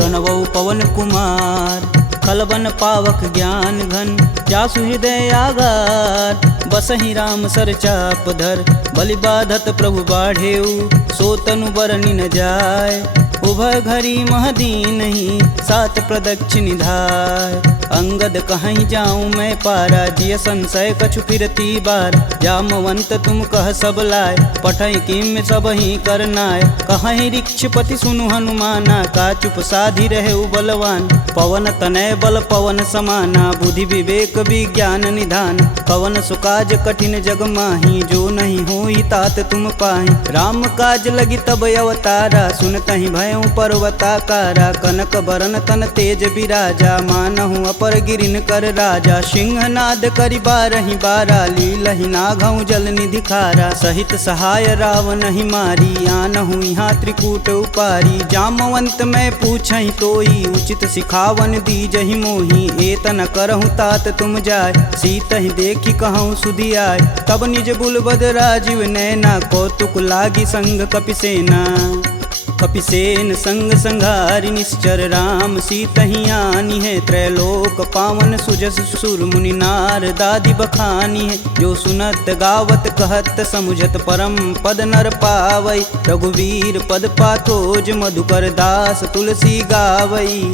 प्रणवौ पवन कुमार। खलबन पावक ज्ञान घन जासु हृदय आगार। बसहि राम सर चाप धर बलि बाधत प्रभु बाढ़ेऊ। सो तनु बरनि न जाय उभय घरी महदीन ही। सात प्रदक्षिण धाय अंगद कहीं जाऊं मैं पारा। जिय संशय कछु फिरती बार। जामवंत तुम कह सब लाय पठई किम सब ही करनाय। कहीं ऋक्षपति सुनु हनुमाना का चुप साधि रहे बलवान। पवन तनय बल पवन समाना बुद्धि विवेक विज्ञान निधान। पवन सुकाज कठिन जग माही जो नहीं होई तात तुम पाही। राम काज लगी तब अवतारा सुनतहि भयउ पर्वताकारा। कनक बरन तन तेज बिराजा मानहु अपर गिरिन कर राजा। सिंहनाद करि बारहि बारा लीलहि नाघउ जल निधि खारा। सहित सहाय रावण ही मारी आनहु यहाँ त्रिकूट उपारी। जामवंत मैं पूछहि तोई उचित सिखावन दीजहि मोही। एतन करहु तात तुम जाय सीतहि देखि कहूँ सुधि आय। तब निज बुलबद राजीव नैना कौतुक लागी संग कपिसेना। कपिसेन संग संघारि निश्चर राम सीतहि आनी है। त्रैलोक पावन सुजस सुर मुनि नार दादि बखानी है। जो सुनत गावत कहत समुझत परम पद नर पावई। रघुवीर पद पाथोज मधुकर दास तुलसी गावई।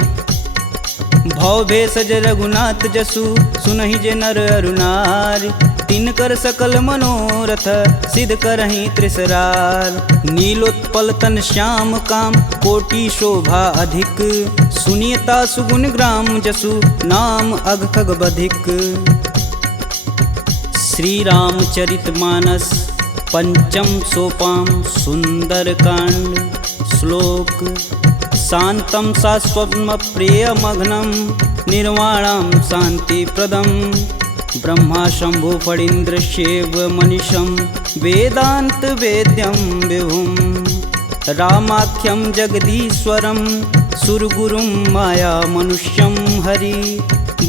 भव भेषज रघुनाथ जसु सुनहि जे नर अरुनार। तिनकर सकल मनोरथ सिद्ध करहि त्रिसरार। नीलोत्पल तन श्याम काम कोटि शोभा अधिक। सुनियता सुगुण ग्राम जसु नाम अघ खग बधिक। श्री रामचरित मानस पंचम सोपान सुंदर कांड। श्लोक शांतं शाश्वतं प्रियमघ्नं निर्वाणं शांतिप्रदं। ब्रह्मा शंभु फणीन्द्र शिव मनीषं वेदांत वेद्यं विभुं। रामाख्यं जगदीश्वरं सुरगुरुं माया मनुष्यं हरि।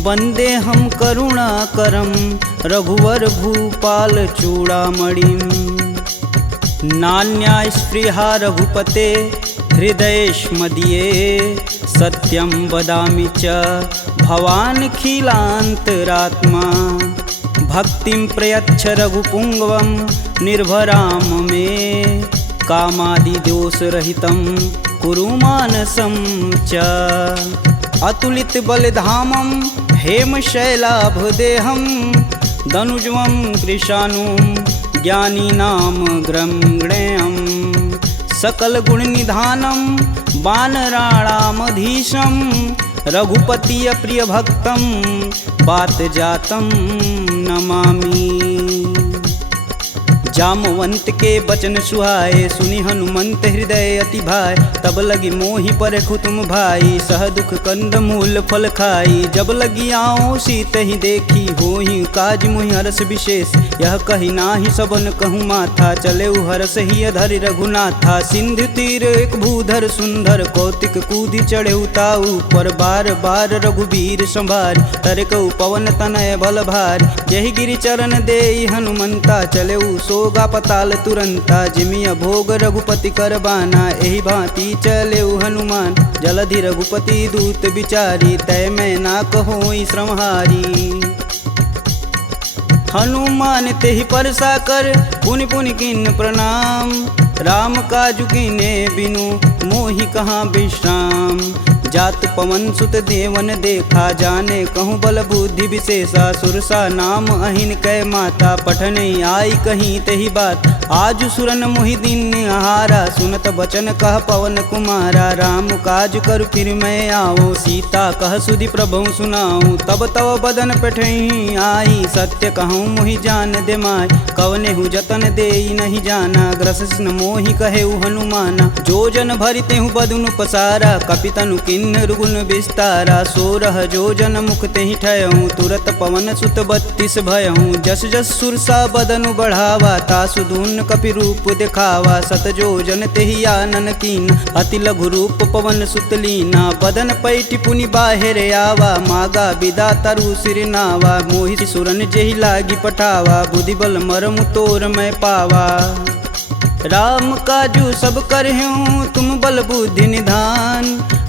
वन्देऽहं करुणाकरं रघुवर भूपाल चूड़ामणिं। नान्या स्पृहा रघुपते हृदयेष्मदीये। सत्यं वदामि च भवान् खिलान्तरात्मा। भक्तिं प्रयच्छ रघुपुङ्गवं निर्भरां मे। कामादिदोषरहितं कुरु मानसं च। अतुलित बलधामं हेमशैलाभदेहं। दनुजवं कृशानुं ज्ञानीनां ग्रंगणेयम्। सकल गुण निधानं वानराणामधीशं। रघुपति प्रिय भक्तं बात जातं नमामि। जामवंत के बचन सुहाए सुनि हनुमंत हृदय अति भाय। तब लगी मोहि परखु तुम भाई सह दुख कंद मूल फल खाई। जब लगी आओ सीत ही देखी होहि काज मुहि हरस विशेष। यह कही नाही सबन कहूँ माथा चले हरस ही अधरि रघुनाथा। सिंधु तीर एक भूधर सुंदर कौतिक कूदि चढ़े ताऊ। पर बार बार रघुवीर संभार तरकऊ पवन तनय बल भार। यही गिरि चरण देई हनुमंता चले सोगा पताल तुरंता। जिमिया भोग रघुपति कर बाना एहि भांति चले हनुमान। जलधि रघुपति दूत विचारी तय मैं ना कहोई श्रमहारी। हनुमान तेहि परसा कर पुनि पुनि किन प्रणाम। राम काजु कीने बिनु मोहि कहाँ विश्राम। जात पवन सुत देवन देखा जाने कहूँ बल बुद्धि विशेषा। सुरसा नाम अहिन कै माता पठने आई कहीं तही बात। आज सुरन मोहि दिन आहारा सुनत बचन कह पवन कुमारा। राम काज कर फिर मैं आओ सीता कह सुधि प्रभु सुनाऊं। तब तव बदन पठही आई सत्य कहूँ मोहि जान दे माय। कवने हु जतन देई नहीं जाना ग्रसिन मोहि कहेउ हनुमाना। जो जन भरिते हूँ बदनु पसारा कपितनु किन्नर गुण विस्तारा। सोरह जो जन मुख तेहि ठयहूँ तुरत पवन सुत 32 भयहूँ। जस जस सुरसा बदनु बढ़ावा तासु दून कपि रूप दिखावा। सत जो जन तेहि आनन कीन अति लघु रूप पवन सुत लीना। बदन पैठि पुनि बाहिर आवा मागा विदा तरु सिर नावा। मोहि सुरन जेहि लागी पठावा बुद्धि बल मरमु तोर मैं पावा। राम काजू सब करहूँ तुम बल बुद्धि निधान।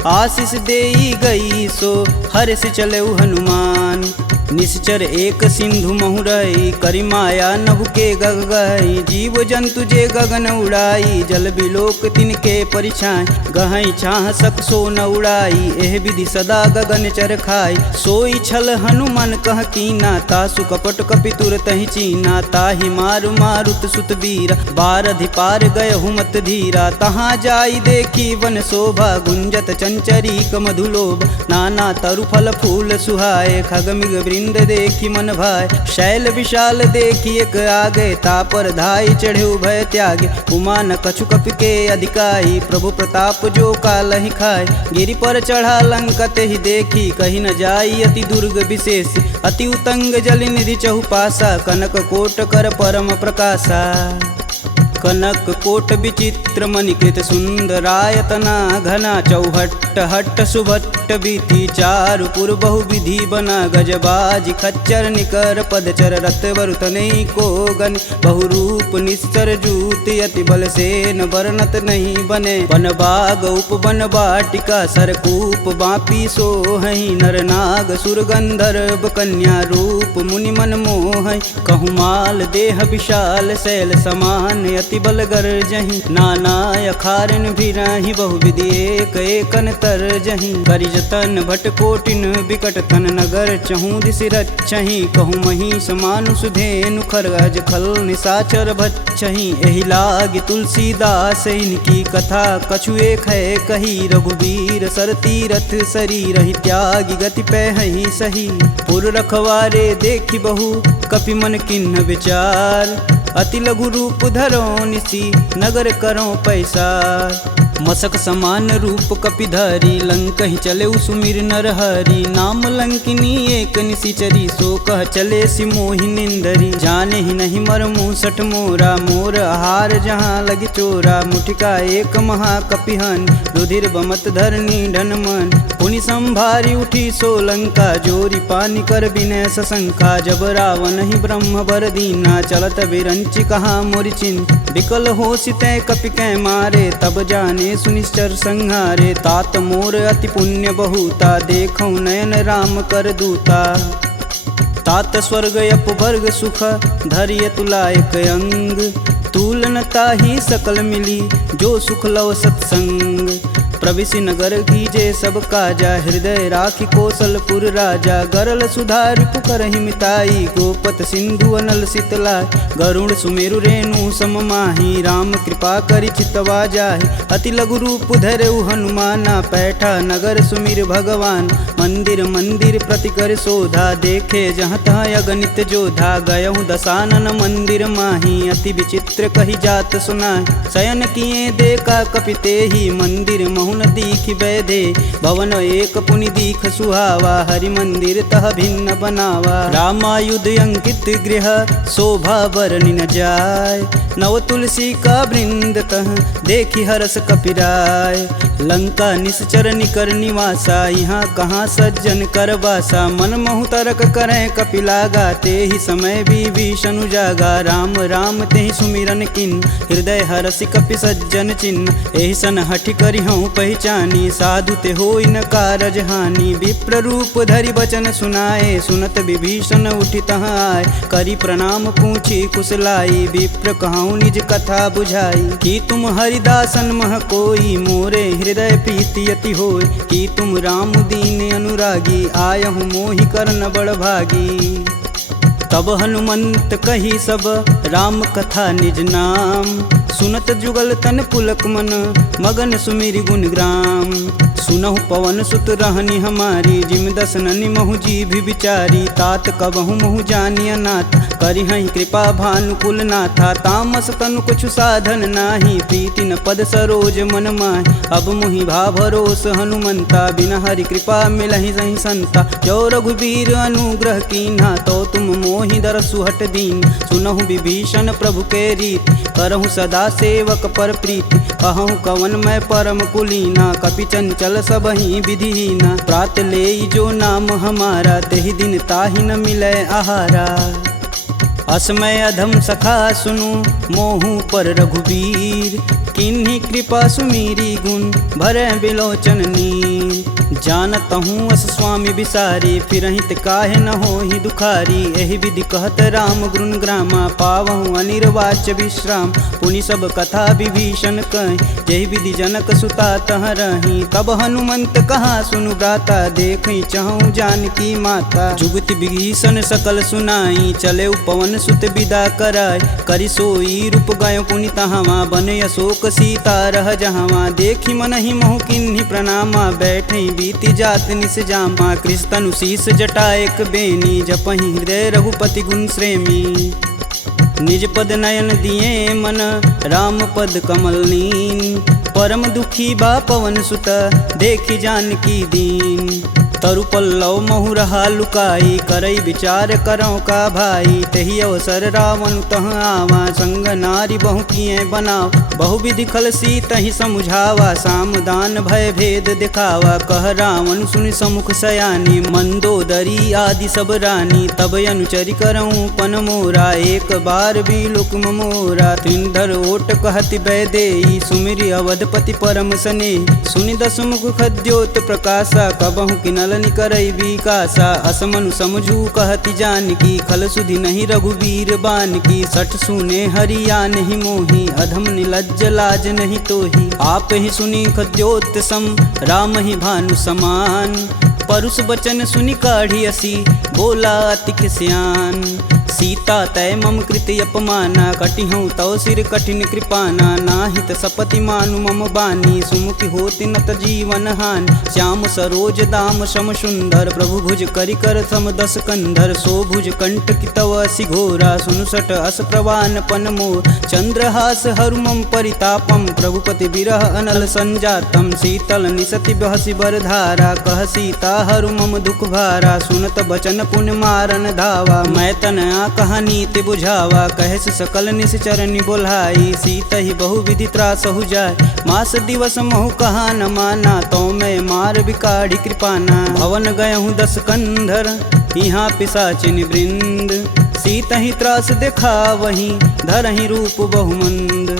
आशीष देई गई सो हर्ष चले हनुमान। निश्चर एक सिंधु महुरई करी माया नभ के गग गई। जीव जंतु जे गगन उड़ाई जल बिलोक तिनके परिछाई। गहई छाह सक सो न उड़ाई एह विधि सदा गगन चर खाई। सोई छल हनुमान कह कीना तासु कपट कपि तुरत ही चीना। ताहि मारु मारुत सुत वीर बारधि पार गय हुमत धीरा। तहाँ जाई देखी वन शोभा गुंजत चंचरी मधुलोभ। नाना तरु फल फूल सुहाए खगमिग वृंद देखी मन भाय। शैल विशाल देखी एक आगे तापर धाई चढ़े भय त्यागे। उमा न कछु कपि के अधिकाई प्रभु प्रताप जो काल ही खाए। गिरि पर चढ़ा लंकत ही देखी कहीं न जाई अति दुर्ग विशेष। अति उतंग जल निधि चहुपासा कनक कोट कर परम प्रकाशा। कनक कोट विचित्र मणिकृत सुंदरायतना घना। चौहट्ट हट्ट सुभट्ट बीती चारु पुर बहु विधि बना। गजबाज खच्चर निकर पदचर रत वरुतनई को गन। बहुरूप निश्चर जूति अति बल सेन वर्णत नहीं बने। वन बाग उपवन बाटिका सरकूप बापी सोहई। नर नाग सुर गंधर्व कन्या रूप मुनि मन मोहई। कहूमाल देह विशाल शैल समान अति बल गर्जहि। नाना अखारन भिराहि बहुविधि एक एकन तरजहि। करिजतन भट कोटिन विकट तन नगर चहु दिस रचहि। कहूँ महिष मानुष धेनु खरगज खल निशाचर भच्छहि। एहि लागी तुलसीदास इनकी कथा कछु एक है कही। रघुवीर सर तीरथ शरीर ही त्यागी गति पैहि सही। पुर रखवारे देखी बहु कपि मन किन्ह विचार। अति लघु रूप धरो निसी नगर करो पैसार। मसक समान रूप कपिधरी लंक ही चले सुमिर नर हरि। नाम लंकिनी एक निशिचरी सो कह चले सिमोहि निंदरी। जाने ही नहीं मर मूसठ मोरा मोर आहार जहाँ लगी चोरा। मुठिका एक महाकपिहन रुधिर बमत धरनी ढन मन। पुनि संभारी उठी सो लंका जोरी पानी कर विनय सशंका। जब रावण ही ब्रह्म बर दीना चलत विरंचि कहा मोरि चिन्ह। विकल हो सितै कपि कै मारे तब जाने सुनिश्चर संहारे। तात मोर अति पुण्य बहुता देखौ नयन राम कर दूता। तात स्वर्ग अपवर्ग सुख धरिय तुलायक अंग। तूलन ताहि सकल मिली जो सुख लव सत्संग। प्रविशि नगर कीजे सब काजा हृदय राखि कौशलपुर राजा। गरल सुधार पुकरहि मिताई गोपत सिंधु अनल शीतलाय। गरुड़ सुमेरु रेणु सम माही राम कृपा करि चितवा जाहि। अति लघु रूप धरऊ हनुमाना पैठा नगर सुमिर भगवान। मंदिर मंदिर प्रति कर शोधा देखे जहाँ तहाँ अगणित जोधा। गयहु दशानन मंदिर माही अति विचित्र कही जात सुनाय। शयन किए देखा कपिते ही मंदिर महुन दीख बैधे। भवन एक पुनि दीख सुहावा हरि मंदिर तह भिन्न बनावा। रामायुध अंकित गृह शोभा बरनि न जाय। नव तुलसी का वृंद तह देखी हरस कपिराय। लंका निश्चर निकर निवासा यहाँ कहाँ सज्जन कर बासा। मन महु तरक करें कपिलागा ते ही समय विभीषण जागा। राम राम ते ही सुमिरन किन हृदय हरसि कपि सज्जन चिन्ह। एहि सन हठि करि हूँ पहचानी साधु ते होई न कारज हानि। विप्र रूप धरि बचन सुनाए सुनत विभीषण उठि तहाँ आए। करि प्रणाम पूछी कुशलाई विप्र कहूँ निज कथा बुझाई। कि तुम हरिदासन मह कोई मोरे हृदय प्रीति अति होय। कि तुम राम दीन अनुरागी आयहु मोहि करन बड़ भागी। तब हनुमंत कही सब राम कथा निज नाम। सुनत जुगल तन पुलक मन मगन सुमिरि गुण ग्राम। सुनहु पवन सुत रहनी हमारी जिम दसननि महु जीभ विचारी। तात कबहु महु जानिय नाथ करिहहि कृपा भानुकुल नाथा। तामस तनु कुछु साधन नाही प्रीति न पद सरोज मन माहि। अब मुहि भा भरोस हनुमंता बिना हरि कृपा मिलहि सही संता। जो रघुबीर अनुग्रह कीन्हा तो तुम मोहि दरसु हट दीन। सुनहु विभीषण प्रभु के रीत करहु सदा सेवक पर प्रीति। कहूँ कवन मैं परम कुलीना कपि चंचल सबहि विधिहीना। प्रात लेई जो नाम हमारा तेहि दिन ताहि न मिलै आहारा। असमय अधम सखा सुनु मोहू पर रघुबीर, किन्हीं कृपा सुमीरी गुण भरे बिलोचन नीर। जानत हूँ अस स्वामी बिसारी, फिरहित काहे न होहि दुखारी। एहि विधि कहत राम गुण ग्रामा, पावहु अनिर्वाच्य विश्राम। पुनि सब कथा विभीषण कहि, जेहि विधि जनक सुता तह रही। तब हनुमंत कहा सुनु भ्राता, देखहि चहु जानकी माता। जुगति विभीषण सकल सुनाई, चले पवन सुत विदा कराय। करि सोई रूप गयो पुनि तहाँ, बन अशोक सीता रह जहाँ। देखि मनहि मोहु किन्हीं प्रणामा, बैठे बीति जात निस जामा। कृष्ण शीस जटा एक बेनी, जपहि हृदय रघुपति गुण श्रेमी। निज पद नयन दिए मन, राम पद कमल नीन। परम दुखी बा पवन सुत, देखि जानकी दीन। तरु पल्लव महु रहा लुकाई, करई विचार करो का भाई। तही अवसर रावण तह आवा, संग नारी बहु किए बनाव। बहु विधि खल सीतहि समुझावा, साम दान भय भेद दिखावा। कह रावण सुनि समुख सयानी, मंदोदरी आदि सब रानी। तब अनुचरि करऊँ पन मोरा, एक बार भी लुक मोरा। त्रिंधर ओट कहति बैदेई, सुमिरि अवधपति परम स्नेही। सुनि दस मुख खद्योत प्रकाशा, कबहु किनल करई विकासा। असमनु समझू कहति जानकी, खल सुधि नहीं रघुबीर बान की। सठ सुने हरिया नहीं मोही, अधम निलज्ज लाज नहीं तोही। आप ही सुनी खद्योत सम, राम ही भानु समान। परुष बचन सुनि काढ़ी असी, बोला अति खिसियान। सीता तय मम कृति अपमाना, कटिहूँ तव सिर कठिन कृपाना। नाहित सपति मानु मम बानी, सुमुखी होति नत जीवन हानि। श्याम सरोज दाम सम सुंदर, प्रभु भुज करि कर सम दस कंधर। सो भुज कंठ की तव असि घोरा, सुनुसट अस प्रवान पन मोर। चंद्रहास हरु मम परितापम, प्रभुपति बिरह अनल संजातम। शीतल निसति बहसि बर धारा, कह सीता हरु मम दुख भारा। सुनत बचन पुन मारन धावा, मैं तन कहानी ते बुझावा। कहस सकल निश्चर बोलाई, सीत ही बहु विधि त्रास हो जाय। मास दिवस महु कहा न माना, तो मैं मार बिकाढ़ी कृपाना। भवन गयहूँ दस कंधर, यहाँ पिशाचिन वृंद। सीत ही त्रास देखा वहीं, धरहि रूप बहुमंद।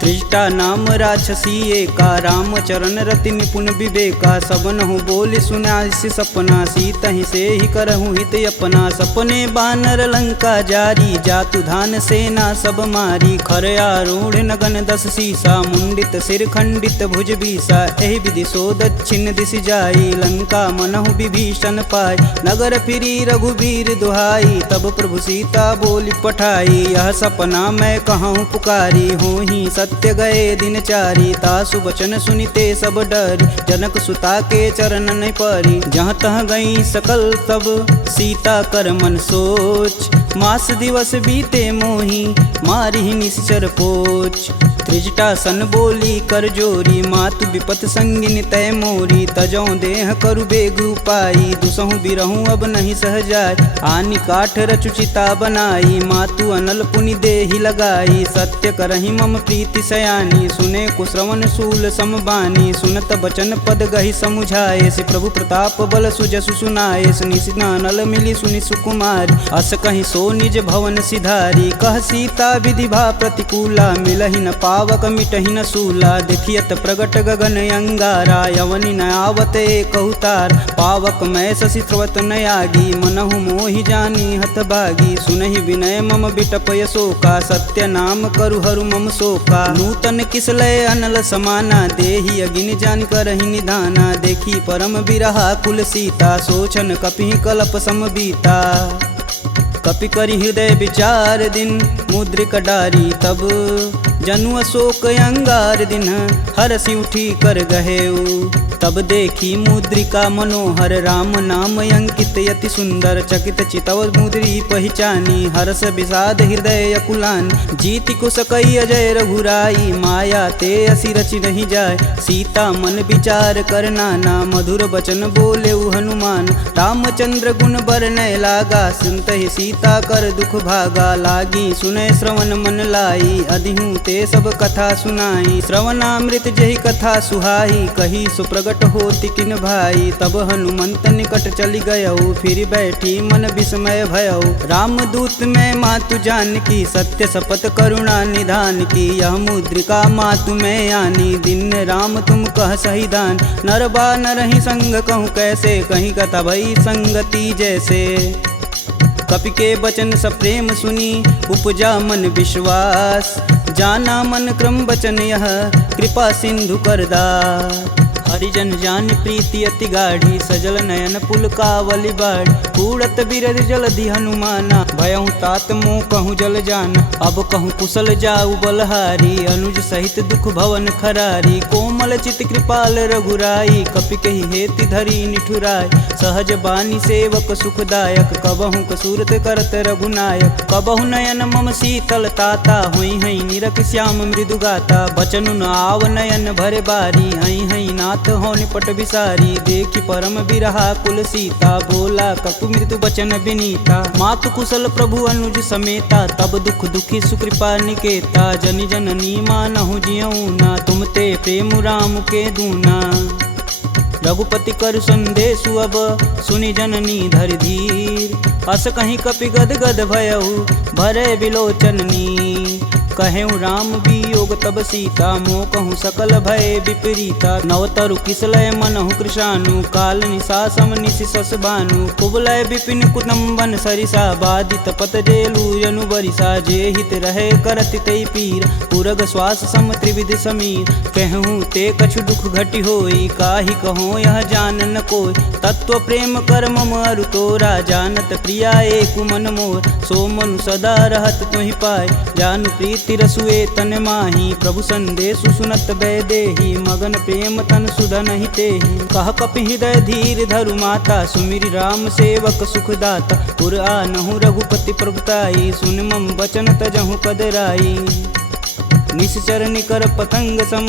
त्रिजटा नाम राक्षसी एका, राम चरण रति निपुण विवेका। सबनहु बोल सुनासि सपना, सीत ही से ही करहु हित अपना। सपने बानर लंका जारी, जातु धान सेना सब मारी। खर आरूढ़ नगन दस सीसा, मुंडित सिर खंडित भुज बीसा। एहि विधि सो दक्षिण दिश जाई, लंका मनहु विभीषण पाय। नगर फिरी रघुबीर दुहाई, तब प्रभु सीता बोली पठाई। यह सपना मैं कहूँ पुकारी, हूँ ही सत्य गए दिन चारी। तासु बचन सुनिते सब डरी, जनक सुता के चरण नहीं परी। जहाँ तह गई सकल तब सीता कर मन सोच। मास दिवस बीते मोही, मारी निश्चर पोच। त्रिजटा सन बोली कर जोरी, मातु विपत संगिन तय मोरी। तजौ देह करु बेग उपाई, दुसहु बिरहूँ अब नहीं सह जाय। आनि काठ रचुचिता बनाई, मातु अनल पुनि देहि लगाई। सत्य करहि मम प्रीति सयानी, सुने कुश्रवण शूल समबानी। सुनत बचन पद गहि समुझाए, से प्रभु प्रताप बल सुजसु सुनाए। निशिना नल मिली सुनि सुकुमारी, अस कहि सो निज भवन सिधारी। कह सीता विधि भा प्रतिकूला, मिलहि न पावक मिटहि न सूला। देखियत प्रगट गगन अंगारा, यवनि न आवत एक अवतार। पावक मैं शशि स्रवत न आगी, मनहु मोहि जानी हत भागी। सुनहि विनय मम बिटपय शोका, सत्य नाम करु हरु मम शोका। नूतन किसलय अनल समाना, देहि अगिन जान करहि निधाना। देखी परम बिरहा कुल सीता, सोचन कपि कलप सम बीता। कपि करि हृदय विचार दिन, मुद्रिक डारी तब। जनु अशोक अंगार दिन, हरसि उठी कर गहेऊ। तब देखी मुद्रिका मनोहर, राम नाम अंकित यति सुंदर। चकित चितव मुद्री पहचानी, हर्ष विषाद हृदय अकुलान। जीति कुश कई अजय रघुराई, माया ते असि रचि नहीं जाय। सीता मन विचार कर नाना, मधुर बचन बोले हनुमान। रामचंद्र गुण बरनय लागा, सुनत ही सीता कर दुख भागा। लागी सुनय श्रवण मन लाई, अधिहूँ ते सब कथा सुनाई। श्रवणामृत जहि कथा सुहाई, कही सुप्रगट प्रगट होती किन भाई। तब हनुमंत निकट चली गयऊ, फिर बैठी मन विस्मय भयऊ। रामदूत में मातु जानकी, सत्य शपथ करुणा निधान की। यह मुद्रिका मातु में आनी, दिन राम तुम कह सही दान। नर बा नरहि संग कहूँ कैसे, कहीं कथा भई संगति जैसे। कपि के बचन सप्रेम सुनी, उपजा मन विश्वास। जाना मन क्रम बचन यह, कृपा सिंधु करदार। हरिजन जान प्रीति अति गाढ़ी, सजल नयन पुलकावली बाढ़। उड़त बिरद जलधि हनुमाना, भयहु तात मोह कहूँ जल जाना। अब कहूँ कुशल जाऊ बलहारी, अनुज सहित दुख भवन खरारी। कोमल चित कृपाल रघुराई, कपि कहि हेति धरी निठुराय। सहज बानी सेवक सुखदायक, कबहु कसूरत करत रघुनायक। कबहु नयन मम शीतल ताता, होई हई निरख श्याम मृदु गाता। बचनु न आव नयन भरे बारी, हई हई नाथ हो निपट विसारी। देखी परम बिरहा कुल सीता, बोला कपि मृदु बचन विनीता। मातु कुशल प्रभु अनुज समेता, तब दुख दुखी सुकृपा निकेता। जनि जननी मानहु जियऊ ना, तुम ते प्रेम राम के दूना। रघुपति कर संदेशु अब, सुनि जननी धरि धीर। अस कहीं कपि गद गद भयऊ, भरे बिलोचन नीर। कहेऊ राम वियोग तब सीता, मोह कहूँ सकल भय विपरीता। नवतरु किसलय मनहु कृशानु, काल निशा सम निशि शश भानु। कुबलय विपिन कुटुम्बन सरिसा, बाधित पत जेलु जनु बरिसा। जे हित रहे करत तै पीर, पुरग श्वास सम त्रिविध समीर। कहूँ ते कछु दुख घटि होई, काहि कहो यह जान न कोई। तत्व प्रेम कर मम अरु तोरा, जानत प्रिया एक मन मोर। सो मनु सदा रहत तुहि पाय, जानु प्रीति रसुए तन माही। प्रभु संदेशु सुनत बैदेही, मगन प्रेम तन सुधन ही तेहि। कह कपि हृदय धीर धरु माता, सुमिरि राम सेवक सुखदाता। पुर आनहु रघुपति प्रभुताई, सुन मम बचन तजहु कदराई। निश्चर निकर पतंग सम,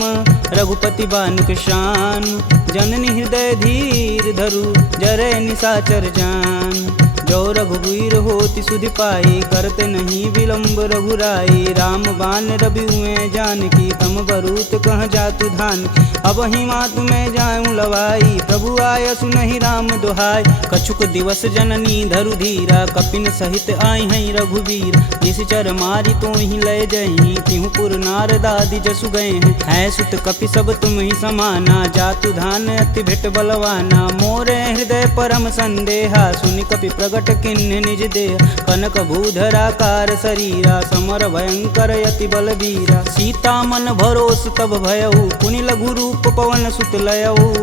रघुपति बानिक शान। जननी हृदय धीर धरु, जरै निशाचर जान। जो रघुवीर होति सुधि पाई, करते नहीं विलम्ब रघुराई। राम बान रवि हुए जानकी, तम बरूत कह जातु धान। अब ही मातु में जाऊँ लवाई, प्रभु आय सुनहि राम दुहाई। कछुक दिवस जननी धरु धीरा, कपिन सहित आई हैं रघुवीर। निश्चर मारी तो ही लय जही, तिहु पुर नारदादि जसु गए हैं। है सुत कपि सब तुम ही समाना, जातु धान अति भेट बलवाना। मोरे हृदय परम संदेहा, सुनि कपि प्रगट किन्ह निज देह। कनक भूधराकार शरीरा, समर भयंकर यति बलबीरा। सीता मन भरोस तब भयऊ, पुनि लघु रूप पवन सुत लयऊ।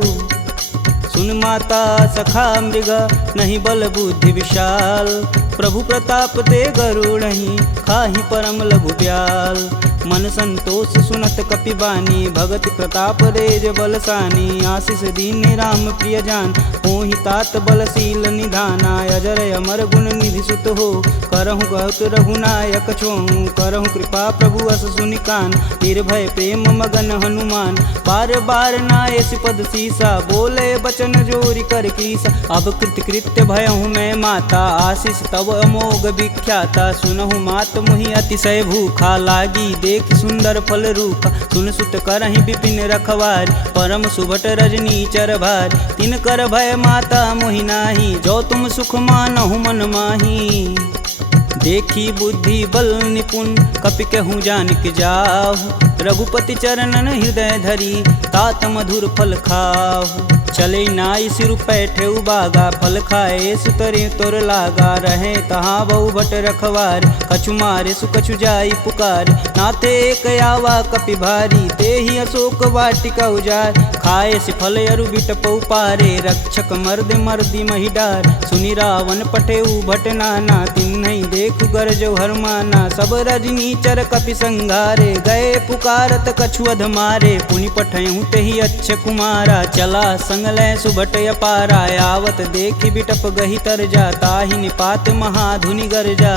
सुन माता सखा मृग, नहीं बल बुद्धि विशाल। प्रभु प्रताप ते गरुड़हि, खाहि परम लघु ब्याल। मन संतोष सुनत कपि बानी, भगति प्रताप रेज बलसानी। आशीष दीन राम प्रिय जान, होहि तात बलशील निधाना। अजर अमर गुण निधि सुत हो, करहु कहत रघुनायक छोहु। करहु कृपा प्रभु अस सुनि कान, निर्भय प्रेम मगन हनुमान। बार बार नायस पद सीसा, बोले बचन जोरि कर कीसा। अब कृत्य भयहु मैं माता, आशीष तब अमोघ विख्याता। सुनहु मात मुहि अतिशय भूखा, लागी देख सुंदर फल रूपा। सुन सुत करहि विपिन रखवारी, परम सुभट रजनी चर भारी। तिन कर भय माता मोहि नाही, जो तुम सुख मानहु मन माही। देखी बुद्धि बल निपुण, कपि कहूँ जानिक जाहु। रघुपति चरणन हृदय धरी, तात मधुर फल खाहु। चले नाई सिर पैठे बागा, फल खाए सुतरे तोर लागा। रहे तहाँ बहु भट रखवार, कछु मारे सु कछु जाई पुकार। नाथे एक आवा कपि भारी, ते ही अशोक वाटिका उजार। खाए सि फल अरु बिटपउ पारे, रक्षक मर्द मर्दी मही डार। सुनि रावण पठेउ भट नाना, तिन्हि देखु गरजौ हरमाना। सब रजनी चर कपि संघारे, गए पुकारत कछु अध मारे। पुनि पठयहु तेहि अच्छ कुमारा, चला संग लय सुभट अपारा। आवत देखि बिटप गहि तरजा, ताहि निपात महाधुनि गरजा।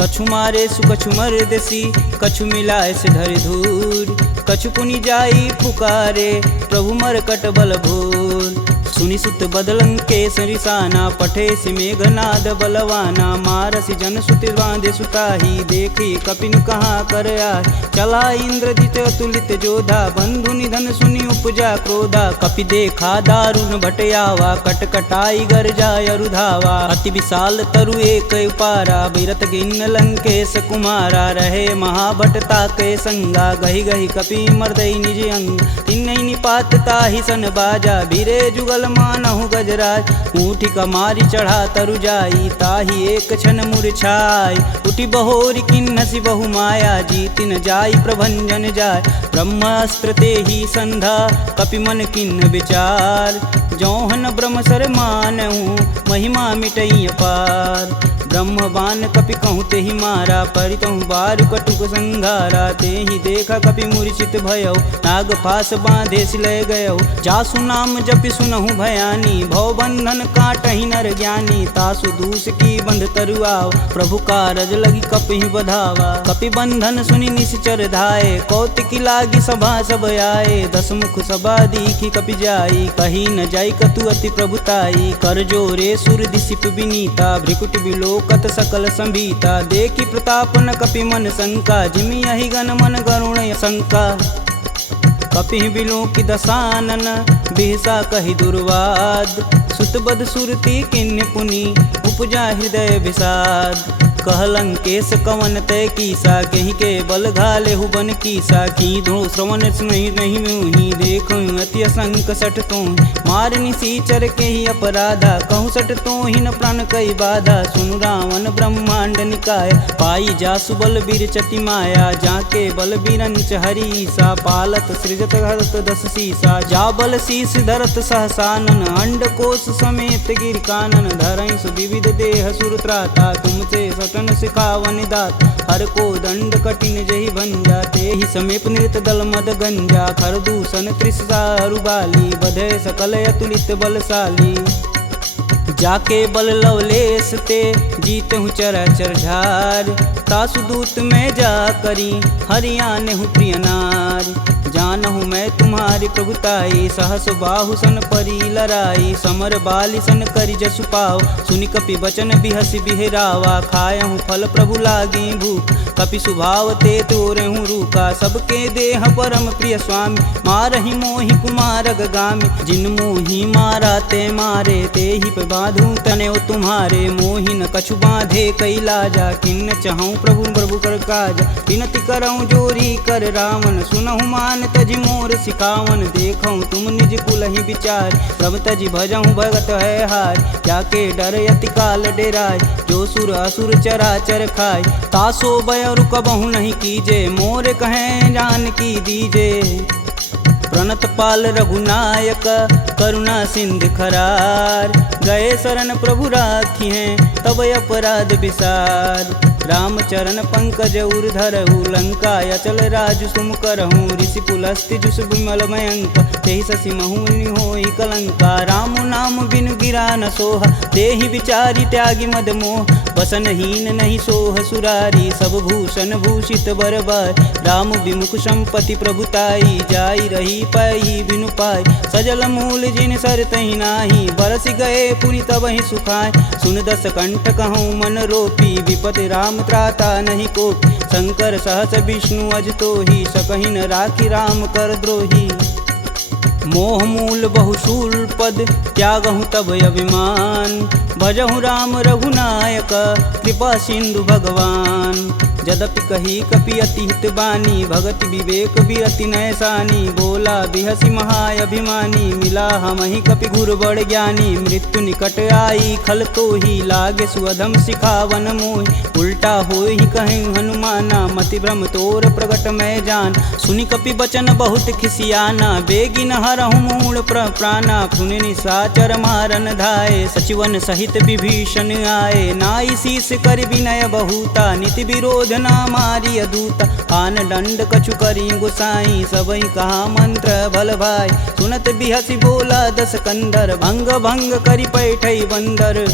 कछु मारे सु कछु मर्देसी, कछु मिलाए से धरि धूर। कछु पुनि जाई पुकारे, प्रभु मरकट बल भूर। सुनि सुत बदलंकेश रिसाना, पठे सि मेघनाद बलवाना। मारसि जन सुति बांधे सुताही, देखी कपिन कहाँ कर आए। चला इंद्रजित अतुलित जोधा, बंधु निधन सुनि उपजा क्रोधा। कपि देखा दारुण भटयावा, कटकटाई गर्जा अरुधावा। अति विशाल तरु एक उपारा, बिरत गिन्न लंकेश कुमारा। रहे महाभटता के संगा, गही गही कपि मर्दई निज अंग। तिन्हि निपात ताहि सन बाजा, भीरे जुगल मानहु गजराज। ऊँठी कमारी चढ़ा तरु जाई, ताहि एक क्षण मूर्छाई। उठी बहोरी किन्नसी बहु माया, जीति न जाई प्रभंजन जाय। ब्रह्मास्त्र ते ही संधा, कपि मन किन्न विचार। जौहन ब्रह्म सर मानहु, महिमा मिटई अपार। ब्रह्म बान कपि कहूँ ते ही मारा, परितहु बारु कटुक संघारा। ते ही देखा कपि मूर्छित भयउ, नाग पास बांधे सिलय गयउ। जासु नाम जपि सुनहु भयानी, भव बंधन काटहि नर ज्ञानी। तासु दूस की बंध तरुआव, प्रभु कारज लगी कपि बधावा। कपि बंधन सुनि निश्चर धाये, कौतिकी लागी सभा सब आए। दस मुख सभा दीखी कपि जाई, कही न जाई कतु अति प्रभुताई। कर जोरे सुर दिसिप विनीता, भ्रिकुट बिलोकत सकल संभीता। देखी प्रताप न कपि मन शंका, जिमि यही गण मन गरुण शंका। कपि बिलोकि दसानन, बिहसा कहि दुर्वाद। सुतबद सुरति किन्य पुनि, उपजा हृदय विषाद। कहलंकेश कवन तय कीसा, कहीं के बल घाले हुबन कीसा। की धो श्रवण नहीं मुहि, देखो अति असंक सठ तो। मार निसीचर के ही अपराधा, कहूँ सठ तो ही न प्राण कई बाधा। सुनु रावण ब्रह्मांड निकाय, पाई जासु बल बीर चति माया। जाके बल बीरंच हरीसा, पालत सृजत हरत दस सीसा। जा बल शीस धरत सहसानन, अंड कोश समेत गिर कानन। धरई सुविविध देह सुर त्राता, तुमसे सटन सिखावन दात। हर को दंड कठिन जही भंजा, ते ही समीप नृत दल मद गंजा। खर दूषण त्रिसारु बाली, बधे सकल अतुलित बलशाली। जाके बल लवलेश ते, जीतहु चराचर झार। तासु दूत में जा करी, हरियाने हूँ प्रिय नार। जानहु मैं तुम्हारी प्रभुताई, सहस बाहु सन परी लराई। समर बाली सन करि जसु पाव, सुनि कपि बचन बिहसि बिहरावा। खायहु फल प्रभु लागी भूख, कपि सुभाव ते तोरहु रूखा। सबके देह परम प्रिय स्वामी, मारहि मोहि कुमार गामी। जिन मोहि मारा ते मारे, ते ही पे बांधू तने तुम्हारे। मोहि न कछु बांधे कैलाजा, किन्न चहूँ प्रभु प्रभु कर काजा। विनति करऊँ जोरी कर रावण, सुनहु मान तजि मोर सिखावन। देखऊँ तुम निज कुल ही विचार, प्रभ तजि भजऊँ भगत है हार। जाके डर यति काल डेराय, जो सुर असुर चराचर खाय। तासो बयरु कबहु नहीं कीजे, मोर कहें जान की दीजे। प्रणत पाल रघुनायक, करुणा सिंध खरार। गए शरण प्रभु राखी हैं, तब अपराध विसार। रामचरण पंकज उर धरहु, लंका अचल राजु सुम करहूँ। ऋषि पुलस्ति जुस विमल मयंक, तेहि शशि महुनि होई कलंका। राम नाम बिनु गिरा न सोहा, देहि विचारी त्यागी मद मोह। वसनहीन नहीं सोह सुरारी, सब भूषण भूषित बरबार। राम विमुख संपत्ति प्रभुताई, जाई रही पाई बिनु पाई। सजल मूल जिन सर तहि नाही, बरस गए पुनि तबहि सुखाय। सुन दस कंठ कहूँ मन रोपी, विपति राम त्राता नहीं कोपी। शंकर सहस विष्णु अज तोहि, सकहि न राखी राम कर द्रोही। मोह मूल बहुशूल पद, त्यागहु तब अभिमान। भजहु राम रघुनायक, कृपा सिंधु भगवान। जदपि कही कपि अति हित बानी, भगति विवेक बिरति नैसानी। बोला बिहसी महाअभिमानी, मिला हमहि कपि गुर बड़ ज्ञानी। मृत्यु निकट आई खल तो ही, लागे सुअधम सिखावन मोहि। उल्टा होई कहीं हनुमाना, मति भ्रम तोर प्रगट मैं जान। सुनि कपि बचन बहुत खिसियाना, बेगिन हरहु मूल प्राणा। सुनि निशाचर मारन धाये, सचिवन सहित विभीषण आए। नाई शीस कर विनय बहुता, नीति विरोध ना मारी अदूता। आन दंड कछु करी गुसाई, सबई कहा मंत्र भल भाई। सुनत बिहसी बोला दस कंधर, भंग भंग करि पैठई बंदर।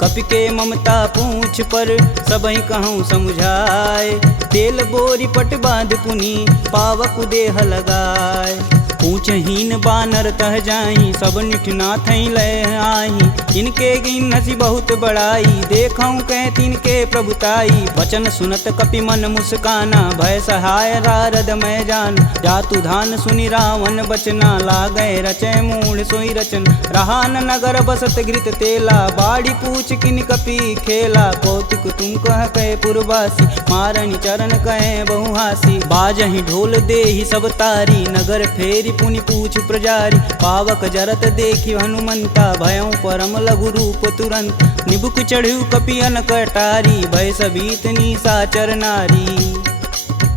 कपि के ममता पूछ पर, सबई कहूँ समुझाए। तेल बोरी पट बांध पुनि, पावक देह लगाए। पूछहीन बानर तह जाही, सब निठना थई लय आही। इनके गिन हसी बहुत बड़ाई, देखऊं कह तिनके प्रभुताई। वचन सुनत कपि मन मुस्काना, भय सहाय रारद मैं जान। जातु धान सुनि रावण बचना, लागै रचय मूढ़ सोई रचन। रहा न नगर बसत घृत तेला, बाड़ी पूछ किन कपि खेला। कौतुक तुम कह कहे पुरवासी, मारणी चरण कहे बहुहासी। बाजहि ढोल देहि सब तारी, नगर फेरी पुनि पूछ प्रजारी। पावक जरत देखि हनुमंता, भयउ परम लघु रूप तुरंत। निबुक चढ़ू कपियन कटारी, भय सबीत निशाचर नारी।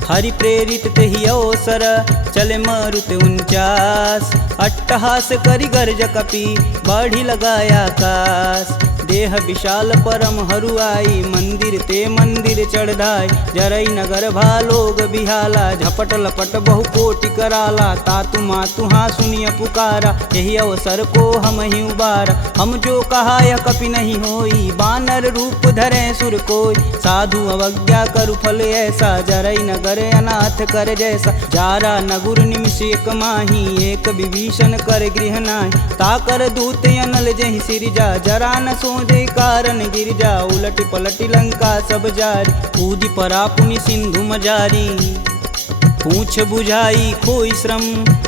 हरि प्रेरित तेहि अवसर, चले मारुत 49। अट्टहास करि गर्ज कपि, बाढ़ी लगाया आकाश। देह विशाल परम हरुआई, मंदिर ते मंदिर चढ़ाई। जरई नगर भालोग बिहाला, झपट लपट बहु कोटि कराला। तातु मातु हाँ सुनिय पुकारा, यही अवसर को हम ही उबारा। हम जो कहा यह कपि नहीं होई, बानर रूप धरे सुर कोई। साधु अवज्ञा करु फल ऐसा, जरई नगर अनाथ कर जैसा। जारा नगुर निमिष एक माही, एक विभीषण कर गृह नाहि। ताकर दूत अनल जहि सिरजा, जरा न सोजे कारण गिरजा। उलटि पलटि लंका सब जारी, कूदि परा पुनि सिंधु मजारी। पूछ बुझाई खोई श्रम,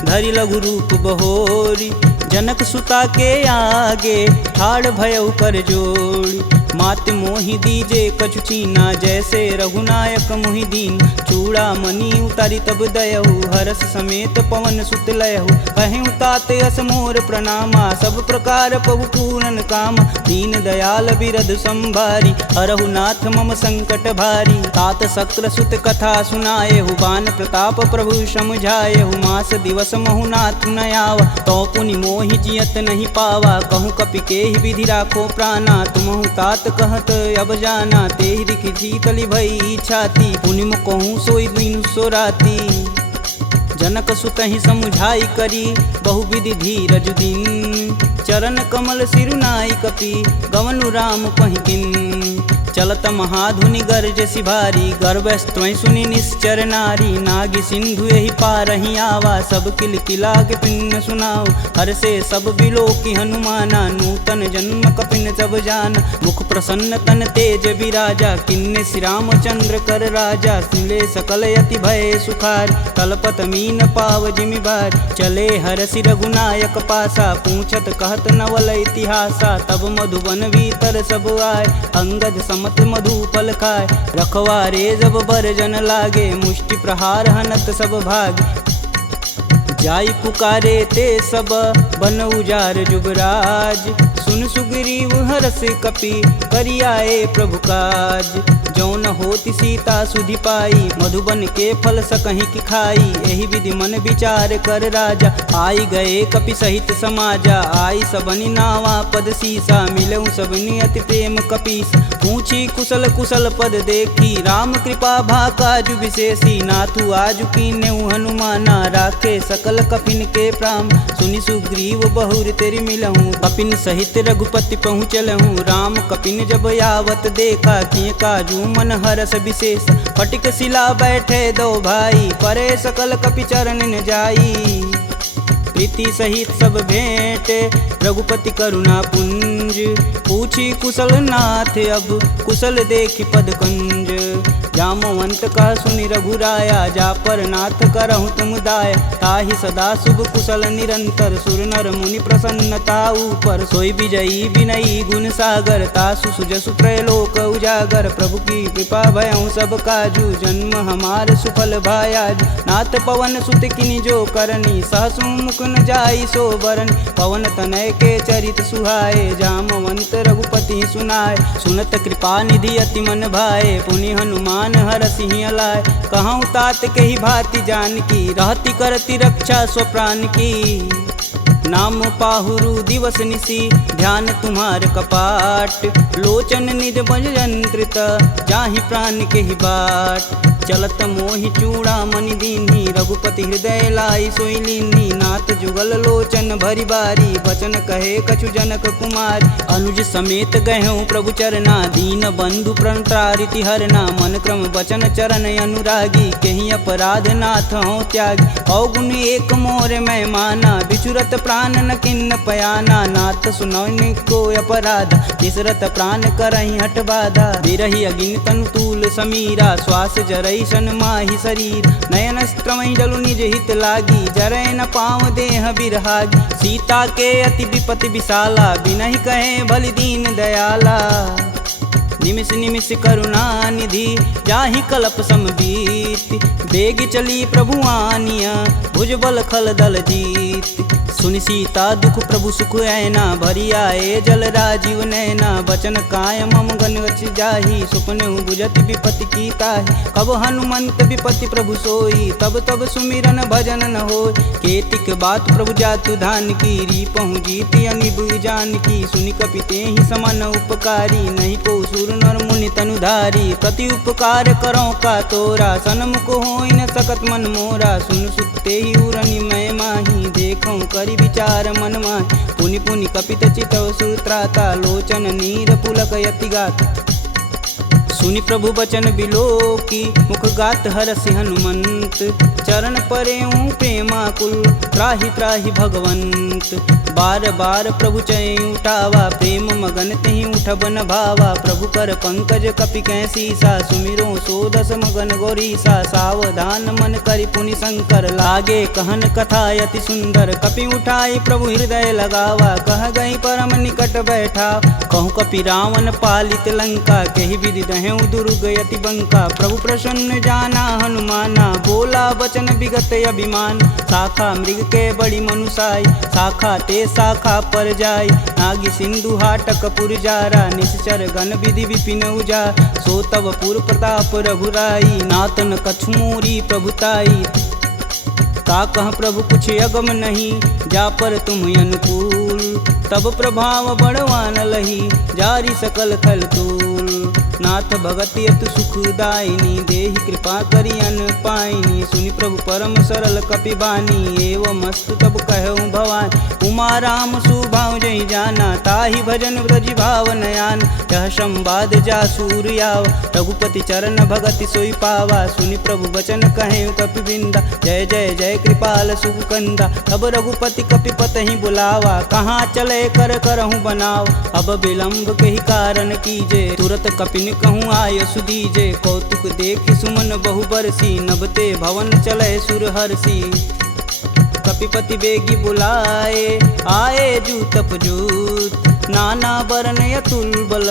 धरि लघु रूप बहोरी। जनक सुता के आगे, ठाड़ भयउ कर जोड़ी। मात मोहि दीजे कछु चीना, जैसे रघुनायक मोहि दीन। चूड़ा मणि उतारी तब दयहु, हरस समेत पवन सुत लयहु। कहें तात यस मोर प्रणामा, सब प्रकार प्रभु पूरन काम। दीन दयाल बिरध संभारी, हरहु नाथ मम संकट भारी। तात शक्र सुत कथा सुनाएहु, बान प्रताप प्रभु समुझाएहु। मास दिवस महु नाथ न आवा, तो पुनि मोहि जियत नहीं पावा। कहूँ कपि के ही विधि राखो प्राणा, तुमहु तात कहत अब जाना। तेहि दिखि शीतली भई छाती, पुनि कहूँ सोई दिन सो राती। जनक सुतहि समुझाई करी, बहुविधि धीरज दिन। चरण कमल सिरुनाई कपि, गवनु राम पहिकिन। चलत महाधुनि गर्ज सिभारी, गर्भस्त्वं सुनि निश्चर नारी। नागी सिंधु यही पारहि आवा, सब किल किलाग पिन्न सुनाओ। हर से सब बिलोकि हनुमाना, नूतन जन्म कपिन सब जान। मुख प्रसन्न तन तेज विराजा, किन्ने श्री रामचंद्र कर राजा। सिले सकल यति भय सुखार, तलपत मीन पाव जिमि भार। चले हरसि रघुनायक पासा, पूछत कहत नवल इतिहासा। तब मधुबन भीतर सब आए, अंगद मत मधुपल खाए। रखवारे जब बरजन लागे, मुष्टि प्रहार हनत सब भाग। जाई पुकारे ते सब, बन उजार जुबराज। सुन सुग्रीव हरस कपि, करियाए प्रभु काज। जौन होति सीता सुधि पाई, मधुबन के फल सकहि की खाई। एहि विधि मन विचार कर राजा, आई गए कपि सहित समाजा। आई सबनि नावा पद सीसा, मिलऊं सबनि अति प्रेम कपीस। पूछी कुशल कुशल पद देखी, राम कृपा भाकाजु विशेषी। नाथु आजु कीन्हु हनुमाना, राखे सकल कपिन के प्राम। सुनि सुग्रीव बहुर तेरि मिलहूँ, कपिन सहित रघुपति पहुँचलहूँ। राम कपिन जब यावत देखा, किए काजू मन हरस विशेष। फटिक शिला बैठे दो भाई, परे सकल कपि चरण न जाई। प्रीति सहित सब भेंट, रघुपति करुणा पुंज। पूछी कुशल नाथ अब, कुशल देखि पद कंज। जामवंत कह सुनि रघुराया, जा पर नाथ करहु तुम दाया। ताहि सदा शुभ कुशल निरंतर, सुर नर मुनि प्रसन्नता ऊपर। सोई विजयी विनयी गुण सागर, तासु सुजसु त्रैलोक उजागर। प्रभु की कृपा भयउ सब काजू, जन्म हमार सुफल भायाज। नाथ पवन सुत किनि जो करनी, सहसु मुख न जाई सो बरन। पवन तनय के चरित सुहाए, जामवंत रघुपति सुनाए। सुनत कृपा निधि अति मन भाए, पुनि हनुमान हरसि अलाय। कहूँ तात के ही भांति जान की, रहती करती रक्षा स्वप्राण की। नाम पाहुरु दिवस निसी, ध्यान तुम्हार कपाट। लोचन निज बज यंत्रित, जाहि प्राण के ही बाट। चलत मोहि चूड़ा मणि दीन्ही, रघुपति हृदय लाई सोई लीन्ही। नाथ जुगल लोचन भरी बारी, बचन कहे कछु जनक कुमार। अनुज समेत गहूँ प्रभु चरना, दीन बंधु प्रणतारिति हरना। मन क्रम वचन चरण अनुरागी, कहीं अपराध नाथ हो त्यागी। अवगुण एक मोर मैं माना, बिचुरत प्राण न किन्न पयाना। नाथ सुनौनि को अपराध, तिसरत प्राण करहि हट बाधा। बिरहि अगिन तनु तूल समीरा, श्वास जरई सन माहि शरीर। नयन स्त्रमहि जलु निज हित लागी, जरै न पाँव देह बिरहागी। सीता के अति विपति विशाला, बिनहि कहे बलि दीन दयाला। निमिष निमिष करुणा निधि, जाहि कल्प समबीत। बेग चली प्रभु आनिया, भुजबल खल दल जीत। सुनि सीता दुख प्रभु सुख ऐना, भरी आए जल राजीव नैना। बचन काय मम गन गच जाहि, सुपने बुझत विपति की ताहि। कब हनुमंत विपति प्रभु सोई, तब तब सुमिरन भजन न होय। केतिक बात प्रभु जातु धान की, रीपहु जीति अनिब जान की। सुनि कपिते ही समान उपकारी, नहीं को सुर नर मुनि तनुधारी। प्रति उपकार करो का तोरा, सन्मुख होई न सकत मन मोरा। सुन सुते ही उरनि मैं माही, देखूं करि विचार मन माहि। पुनि पुनि कपित चितव सुत्राता, लोचन नीर पुलक यति गात। सुनि प्रभु बचन बिलोकी, मुख गात हरसि हनुमंत। चरण परेऊँ प्रेमाकुल, त्राहि त्राहि भगवंत। बार बार प्रभु चय उठावा, प्रेम मगन तेहि उठब न भावा। प्रभु कर पंकज कपि कै सीसा, सुमिरो सो दस मगन गौरीसा। सावधान मन करि पुनि शंकर, लागे कहन कथा अति सुंदर। कपि उठाई प्रभु हृदय लगावा, कह गई परम निकट बैठा। कहूँ कपि रावण पालित लंका, केहि विधि दहें दुर्ग यति बंका। प्रभु प्रसन्न जाना हनुमाना, बोला बचन विगत अभिमान। शाखा मृग के बड़ी मनुसाई, शाखा ते शाखा पर जाई। नागी सिंधु हाटक पुर जारा, निश्चर गण विधि विपिन उजार। सो तब पुर प्रताप रघुराई, नातन कछु मोरी प्रभुताई। का कह प्रभु कुछ अगम नहीं, जा पर तुम अनुकूल। तब प्रभाव बड़वान लही, जारी सकल खल तूल। नाथ भगति अतु सुखदायिनी, देहि कृपा करि अन पाइनी। सुनि प्रभु परम सरल कपि बानी, एवं मस्तु तब कहूँ भवानी। उमा राम सुभाव जहि जाना, ताहि भजन ब्रज भाव नयान। यह संवाद जासूर आवा, रघुपति चरण भगति सोई पावा। सुनि प्रभु बचन कहें कपि बिंदा, जय जय जय कृपाल सुख कंदा। तब रघुपति कपि पतहि बुलावा, कहाँ चले कर करहूँ बनाव। अब विलंब कही कारण कीजे, तुरत कपिन कहूँ आय सुदीजे। कौतुक देखि सुमन बहु बरसी, नभते भवन चले सुर हर्षि। कपिपति बेगी बुलाए, आए जूतप जूत। नाना बरन अतुल बल,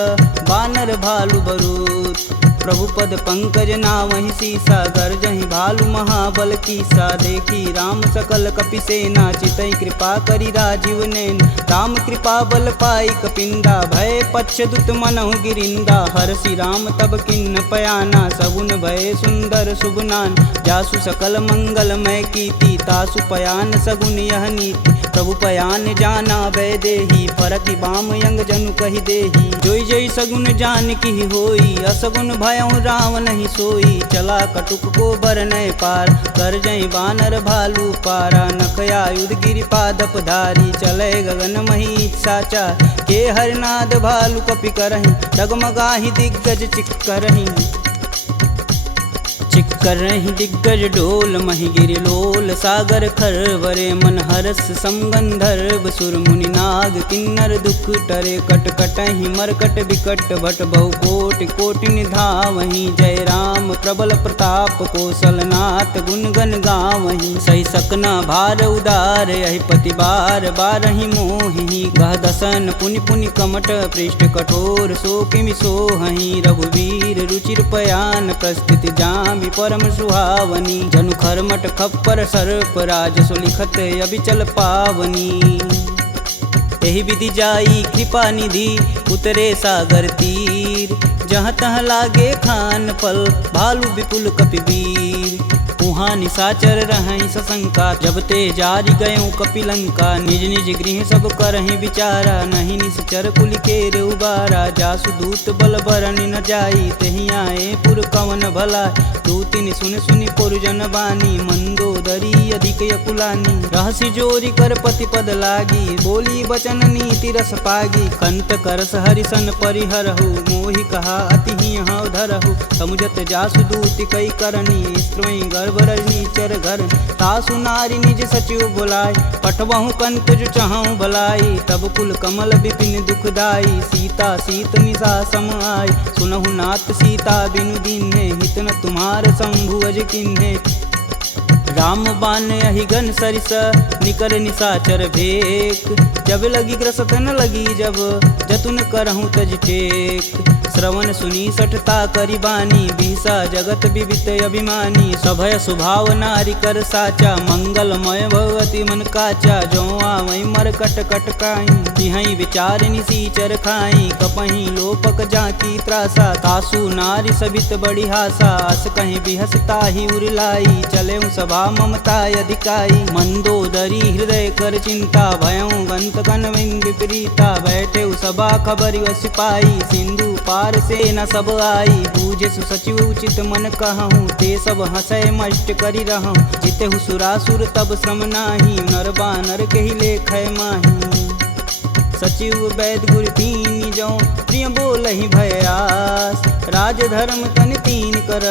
बानर भालु बरूत। प्रभु पद पंकज नावहि सीसा, गर्जहि भालु महाबल कीसा। देखी राम सकल कपि सेना, चितई कृपा करि राजीव नैन। राम कृपा बल पाई कपिंदा, भय पक्ष दुत मनहु गिरिंदा। हर्षि राम तब किन्न पयाना, सगुन भय सुंदर शुभ नान। जासु सकल मंगलमय कीर्ति, तासु पयान सगुन यह नीति। प्रभु पयान जाना भय देही, फरकि बाम यंग जनु कहि देही। जोई जोई सगुन जान की होई, असगुन भयउ रावण नहीं सोई। चला कटुक को बरनय पार, कर जय बानर भालू पारा। नखया युध गिरि पादप धारी, चले गगन मही साचा। के हरनाद भालू कपि करहि, डगमगाहि दिग्गज चिक्करहि। चिक्करहि दिग्गज डोल, महि गिरि लोल। सागर खरवरे मन हरस, समगंधर्व सुर मुनि नाग। किन्नर दुख टरे, कट कटहि मरकट विकट। भट बहु कोटि कोटि निधावहि, जय राम प्रबल प्रताप। कौशलनाथ गुण गण गावहि, सही सकना भार उदार। यहि पति बार बारहि मोहि, गह दसन पुनि पुनि कमट। पृष्ठ कठोर सो किमि सोहहि, रघुवीर रुचिर पयान। प्रस्थिति जामि परम सुहावनी, जनु खरमट खप्पर सर्प। राज सुलिखत अबिचल पावनी। एहि विधि जाई कृपा निधि, उतरे सागर तीर। जहाँ तहाँ लागे खान पल, भालू विपुल कपि वीर। उहाँ निशाचर रहई सशंका, जब ते जारी गयों कपिलंका। निज निज गृह सब करहि विचारा, नहीं निश्चर कुल केर उबारा। जासु दूत बल बरन न जाई, तेहि आए पुर कवन भला। दूतिन सुन सुनि पुरजन बानी, मंदोदरी अधिक यकुलानी। रहसि जोरी कर पति पद लागी, बोली बचन नीति रस पागी। कंत करस हरिसन परिहरहु, मोहि कहा अति ही हौ धरहु। समुझत जासु दूत कई करनी, स्त्रवई गर्भ रजनी चर घर। तासु नारी निज सचिव बुलाय, पठवहु कंत जो चहु भलाई। तब कुल कमल विपिन दुखदाई, सीता सीत निशा सम आई। सुनहु नाथ सीता बिनु दीन्हे, हित न तुम्हार शंभु अज किन्हे। राम बान अहिगन सरिस, निकर निशाचर भेक। जब लगी ग्रसत न लगी जब, जतुन करहूँ तज टेक। श्रवण सुनी सठता करी बानी, बिहसा जगत विवित अभिमानी। सभय स्वभाव नारी कर साचा, मंगलमय भगवती मन काचा। जो आवै मर कट कट काई, तिहै विचार निसीचर खाई। कपहि लोपक जाकी त्रासा, तासु नारी सबित बड़ी हासा। अस कहीं बिहसता ही उरलाई, चले सभा ममता अधिकाई। मंदोदरी हृदय कर चिंता, भयं गंत कन विपरीता। बैठे सभा खबर सिपाही, सिंधु पार से न सब आई। बूझे सुसचिव उचित मन कहूँ, ते सब हंसय मष्ट करी रहूँ। जितेहु सुरासुर तब श्रम नाही, नर बानर केहि लेखय माही। सचिव वैद गुर तीन जो, प्रिय बोलहि भयास। राज धर्म तन तीन कर,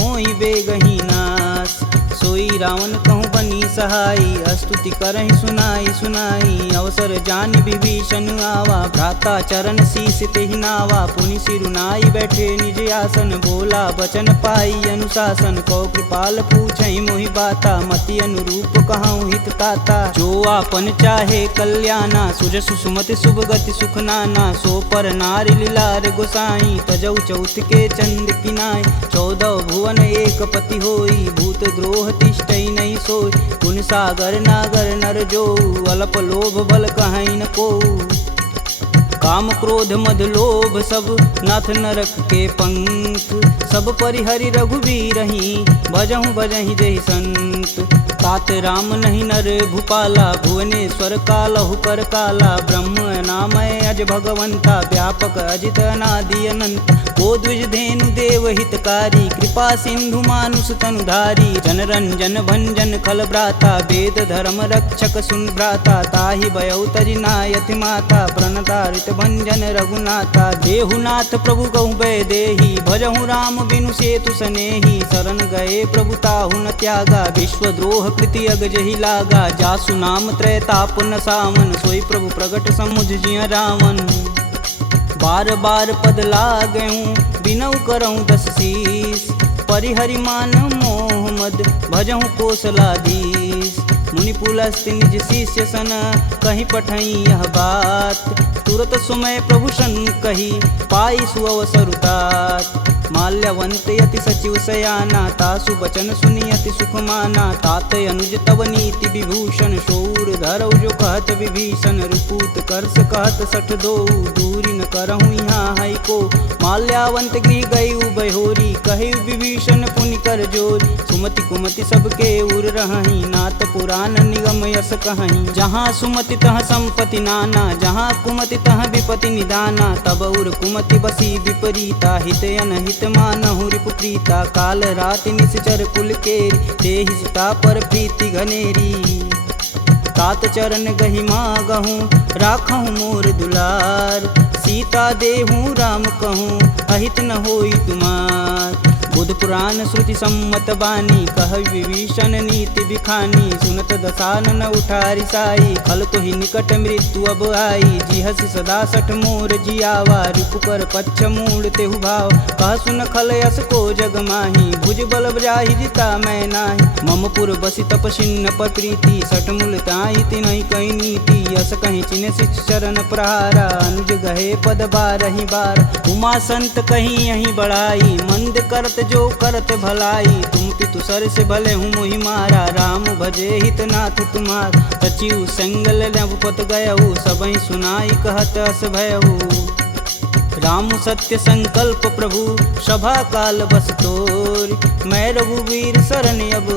होई बेगहि नास। सोई रावण कहूँ बनी सहाई, स्तुति करहि सुनाई सुनाई। अवसर जानि विभीषण आवा, भ्राता चरण शीस तेहि नावा। पुनि सिरुनाई बैठे निज आसन, बोला बचन पाई अनुशासन। कौ कृपाल पूछहि मोहि बाता, मति अनुरूप कहूँ हित ताता। जो आपन चाहे कल्याणा, सुजसु सुमति शुभ गति सुख नाना। सो पर नारी लीलार गोसाई, तजौ चौथ के चंद किनाय। 14 भुवन एक पति होई, भूत द्रोह तिष्ठई नहीं सोई। गुण सागर नागर नर जो, अल्प लोभ बल कहीं न को। काम क्रोध मद लोभ सब, नाथ नरक के पंख। सब परिहरि रघुवीरहि, भजहु भजहि जहि संत। तात राम नहीं नर भूपाला, भुवनेश्वर कालहु कर काला। ब्रह्म नामय अज भगवंता, व्यापक अजित अनादि अनंत। को द्विज धेनु देव हितकारी, कृपा सिंधु मानुष तनुधारी। जन रंजन भंजन खल भ्राता, वेद धर्म रक्षक सुन भ्राता। ताहि भयउ तजि नायति माता, प्रणतारित भंजन रघुनाथा। देहुनाथ प्रभु कहु भय देहि, भजहु राम बिनु सेतु सनेहि। शरण गए प्रभु ताहु न त्यागा, विश्वद्रोह कृति अग जहि लागा। जासु नाम त्रैताप न सावन, सोई प्रभु प्रगट समुझ जिय रावण। बार बार पद लागऊँ, बिनऊ करऊँ 10 शीस। परिहरि मान मोह मद, भजहु कोसलाधीश। मुनि पुलस्त्य निज शिष्य सन, कहीं पठई यह बात। तुरत सुमय प्रभु सन कही, पाई सुअवसरुतात। माल्यवंत यति सचिव सयाना, तासु बचन सुनि अति सुख माना। तात अनुज तव नीति विभूषण, शौर धरऊ जो कहत विभीषण। रुपूत करस कहत सठ दो, दूरी न करहु यहाँ है को। माल्यावंत गृह गई बहोरी, कहे विभीषण पुनि कर जोरी। सुमति कुमति सबके उर रहहि, नाथ पुराण निगम यस कहहि। जहाँ सुमति तह संपत्ति नाना, जहाँ कुमति तह विपति निदाना। तब उर कुमति बसी विपरीता, हित अनहित मानहु रिपुप्रीता। काल राति निश्चर कुल केरी, तेहि सुता पर प्रीति घनेरी। तात चरण गहि मागहूँ, राखहूँ मोर दुलार। सीता देहूँ राम कहूँ, अहित न होई तुमार। बुध पुराण श्रुति सम्मत बानी, कह विभीषण नीति बिखानी। सुनत दसानन उठारी साई, खल तो ही निकट मृत्यु अब आई। जिहसि सदा सठ मोर जियावा, रिपुकर पच्छ मूड़ तेहु भाव। कह सुन खल यस को जग माही, भुज बल जाहि जिता मैं नाही। मम पुर बसि तपसिन्न पर प्रीति, सठ मूल ताहि तिनहि कही नीति। यस कहीं चिन्ह शिष चरण प्रहारा, अनुज गहे पद बारहि बार। उमा संत कहीं यही बढ़ाई, मंद करत जो करत भलाई। तुम पितु सर से भले हूँ मोहि मारा, राम भजे हित नाथ तुम्हार। सचिव संगल नवपत गयहु, सबहि सुनाई कहत अस भयहु। राम सत्य संकल्प प्रभु सभा काल बस तोर। मैं रघुवीर शरण अब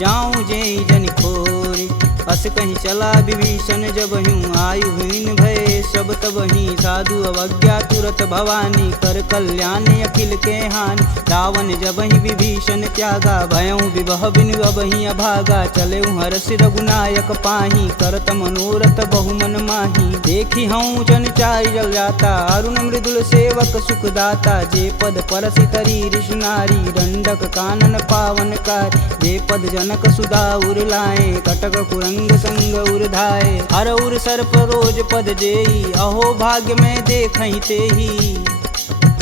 जाऊं जेई जन खोरी। अस कहीं चला विभीषण जब हूँ आयुहीन भय सब तब ही साधु अवज्ञा तुरत भवानी कर कल्याण अखिल के हानि। रावण जब ही विभीषण त्यागा भयऊ विवह बिनु अब ही अभागा। चले हर्ष रघुनायक पाही करत मनोरथ बहुमन माही। देखी हूँ जन चारि जल जाता अरुण मृदुल सेवक सुखदाता। जे पद परसि तरी ऋषि नारी दंडक कानन पावन कार। जे पद जनक सुधा उर लाए कटक कुरंग संग उर्धाए। हर उर सर्प रोज पद जेई अहो भाग्य में देखहि तेही।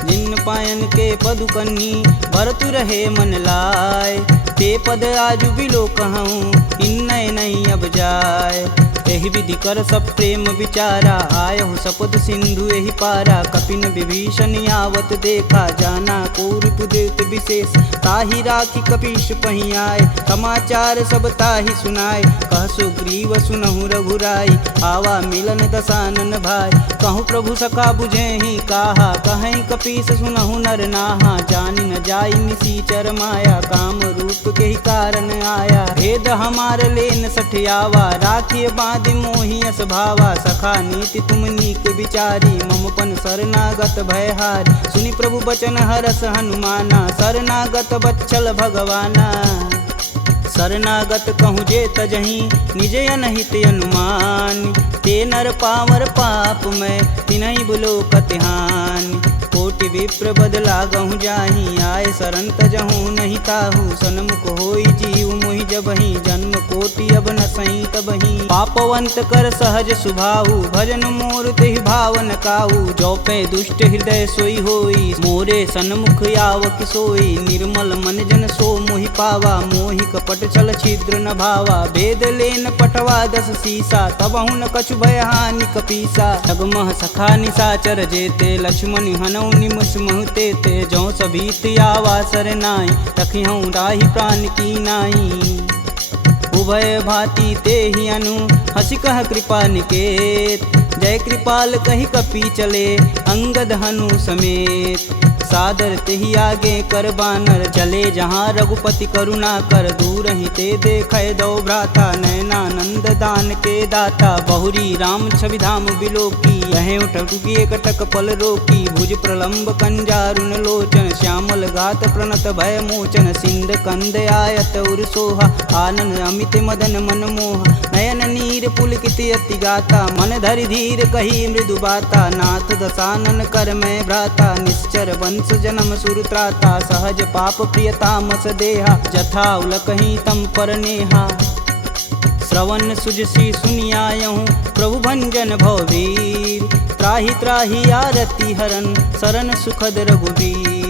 जिन पायन के पदु कन्ही भरतु रहे मन लाय। ते पद आजु बिलो कहूँ इन नहीं अब जाय। एहि विधि कर सब प्रेम विचारा आयहु सपद सिंधु एहि पारा। कपिन विभीषण आवत देखा जाना कौरपुदेत विशेष। ताहि राखी कपीश पही आए समाचार सब ताहि सुनाए। कह सुग्रीव सुनहु रघुराई आवा मिलन दसानन भाई। कहूँ प्रभु सखा बुझेहि काहा कहीं कपीस सुनहु नर नाहा। जानि न जाई निसीचर माया काम रूप के ही कारण आया। भेद हमार लेन सठियावा राखिए बांध मोहि अस भावा। सखा नीति तुम नीक विचारी ममपन शरणागत भयहार। सुनि प्रभु बचन हरस हनुमाना शरणागत बच्चल भगवाना। शरणागत कहूँ जे तजही निज अनहित अनुमान। ते नर पावर पाप में तिन्हि बुलो कतिहान। कोटि विप्र बदला गहूँ जाही आए शरण तजहूँ नहीं ताहू। सन्मुख होई जीव मोहि जबहि जन्म कोटि अब न सही तबहि। पापवंत कर सहज सुभाऊ भजन मोर तेहि भावन काऊ। जो पे दुष्ट हृदय सोई होई मोरे सन्मुख आव किसोई। निर्मल मन जन सो मोहि पावा मोहि कपट छल छिद्र न भावा। भेद लेन पटवा दस सीसा तबहु न कछु भय हानि कपीसा। जगमह सखा निशाचर जेते लक्ष्मण हनौ निमस महते ते। जो सभीत आवा सरनाई रखिहूँ राही प्राण की नाई। उभय भांति ते ही अनु हसी कह कृपा निकेत। जय कृपाल कही कपी चले अंगद हनु समेत। सादर तेहि आगे कर बानर चले जहाँ रघुपति करुणा कर। दूर ही ते देखे दो भ्राता नयनानंद दान के दाता। बहुरी राम छवि धाम बिलोकी यह उठुकी एकटक पल रोकी। भुज प्रलंब कंजारुन लोचन श्यामल गात प्रणत भय मोचन। सिंध कंद आयत उर सोहा आनन अमित मदन मन मोह। नयन नीर पुलकित अति गाता मन धरि धीर कही मृदु बाता। नाथ दसानन कर मैं भ्राता निश्चर वंश जन्म सुरत्राता। सहज पाप प्रियतामस देहा जथा उलकहीं तम पर नेहा। श्रवण सुजसी सुनियायहूँ प्रभु भंजन भववीर। त्राहि त्राहि आरती हरन शरण सुखद रघुवीर।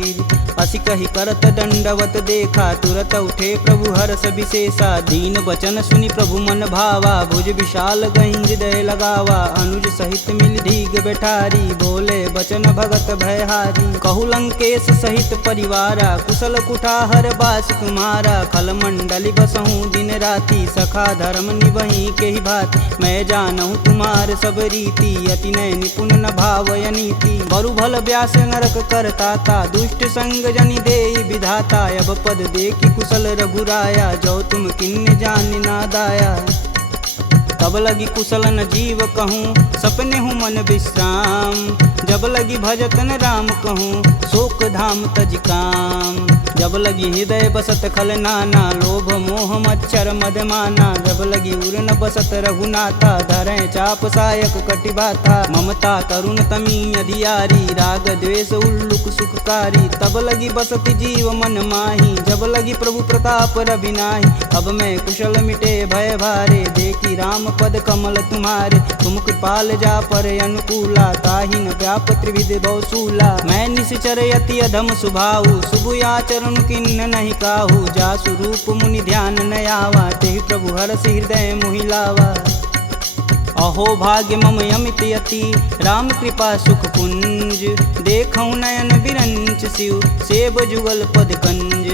असी कही करत दंडवत देखा तुरत उठे प्रभु हर्ष विशेषा। दीन बचन सुनि प्रभु मन भावा भुज विशाल गही हृदय लगावा। अनुज सहित मिल धीग बैठारी बोले बचन भगत भयहारी। कहु लंकेश सहित परिवारा कुशल कुठाहर बास तुम्हारा। खल मंडली बसहूँ दिन राति सखा धर्म निबही के ही भात। मैं जानहूँ तुम्हार सब रीति अति नय निपुण न भावय नीति। बरु भल व्यास नरक करताता दुष्ट संग जनि देई विधाता। अब पद देखी कुशल रघुराया जो तुम किन्न जान ना दाया। तब लगी कुशल न जीव कहूँ सपने हूँ मन विश्राम। जब लगी भजतन राम कहूँ शोक धाम तज काम। जब लगी हृदय बसत खल नाना लोभ मोह मच्छर मदमाना। जब लगी उर न बसत रघुनाथा धरें चाप सायक कटिबाथा। ममता करुण तमी अधियारी राग द्वेष उल्लुक सुखकारी। तब लगी बसत जीव मन माही जब लगी प्रभु प्रताप रविनाही। अब मैं कुशल मिटे भय भारे देखी राम पद कमल तुम्हारे। तुम कृपाल जा पर अनुकूला ताहि न व्याप त्रिविध बहुसूला। मैं निश्चर यति अधम सुभाऊ शुभ आचरण किन्न नहीं काहू। जा स्वरूप मुनि ध्यान न आवा तेहि प्रभु हरष हृदय मोहि लावा। अहो भाग्य मम अमित यति राम कृपा सुख पुंज। देखऊँ नयन बिरंच शिव सेब जुगल पद कंज।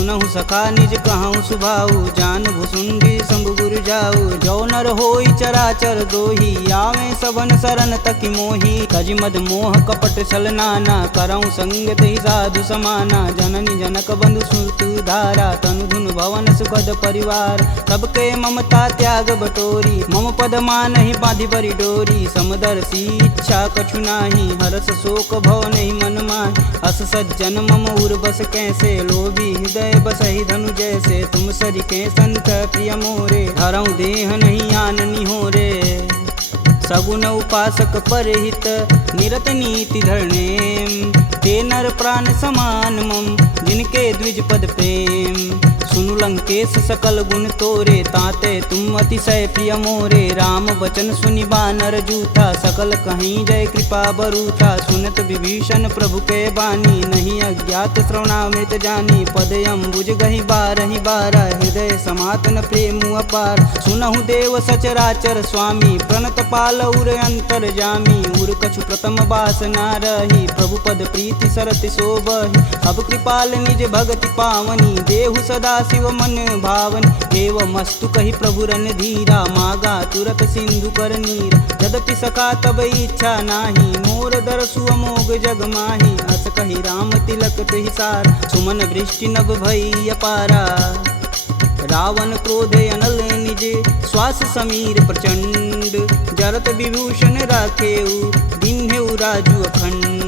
सुनहु सखा निज कहूँ सुभाऊ, जान भुसुंडी शंभु गुरु जाऊ। जो नर होई चराचर द्रोही, आवे सबन शरण तकी मोही। तज मद मोह कपट छल नाना, करऊँ संगत ही साधु समाना। जननी जनक बंधु सुत धारा, तनु धुन भवन सुखद परिवार। सबके ममता त्याग बटोरी, मम पद मानहि बांधि बरी डोरी। समदर्शी इच्छा कछु नाही, हरस शोक भव नहीं मन माहि। अस सज्जन मम उर बस कैसे, लोभी हृदय बसहि धनु जैसे। तुम सरिके संत प्रिय मोरे, धरऊँ देह नहीं आननी हो रे। सगुन उपासक परहित, निरत नीति धरनेम। ते नर प्राण समान मम, जिनके द्विज पद प्रेम। सुनु लंकेश सकल गुण तोरे, ताते तुम अतिशय प्रिय मोरे। राम बचन सुनि बानर जूथा, सकल कहीं जय कृपा बरूथा। सुनत विभीषण प्रभु के बानी, नहीं अज्ञात श्रवणामृत जानी। पद अम्बुज गहि बारहि बारा, हृदय समातन प्रेम अपार। सुनहु देव सचराचर स्वामी, प्रणत पाल उर अंतर जामी। उर कछु प्रथम बास ना रही, प्रभु पद प्रीति सरति शोभहि। अब कृपाल निज भगति पावनी, देहु सदा शिव मन भावनी। एवं मस्तु कही प्रभु रन धीरा, मागा तुरत सिंधु कर नीर। यद्यपि सका तब इच्छा नाही, मोर दरसु अमोघ जग माही। अस कही राम तिलक हिसार, सुमन वृष्टि नभ भई अपारा। रावण क्रोध अनल निज, श्वास समीर प्रचंड। जरत विभूषण राखेऊ, दिन्हेऊ राजु अखंड।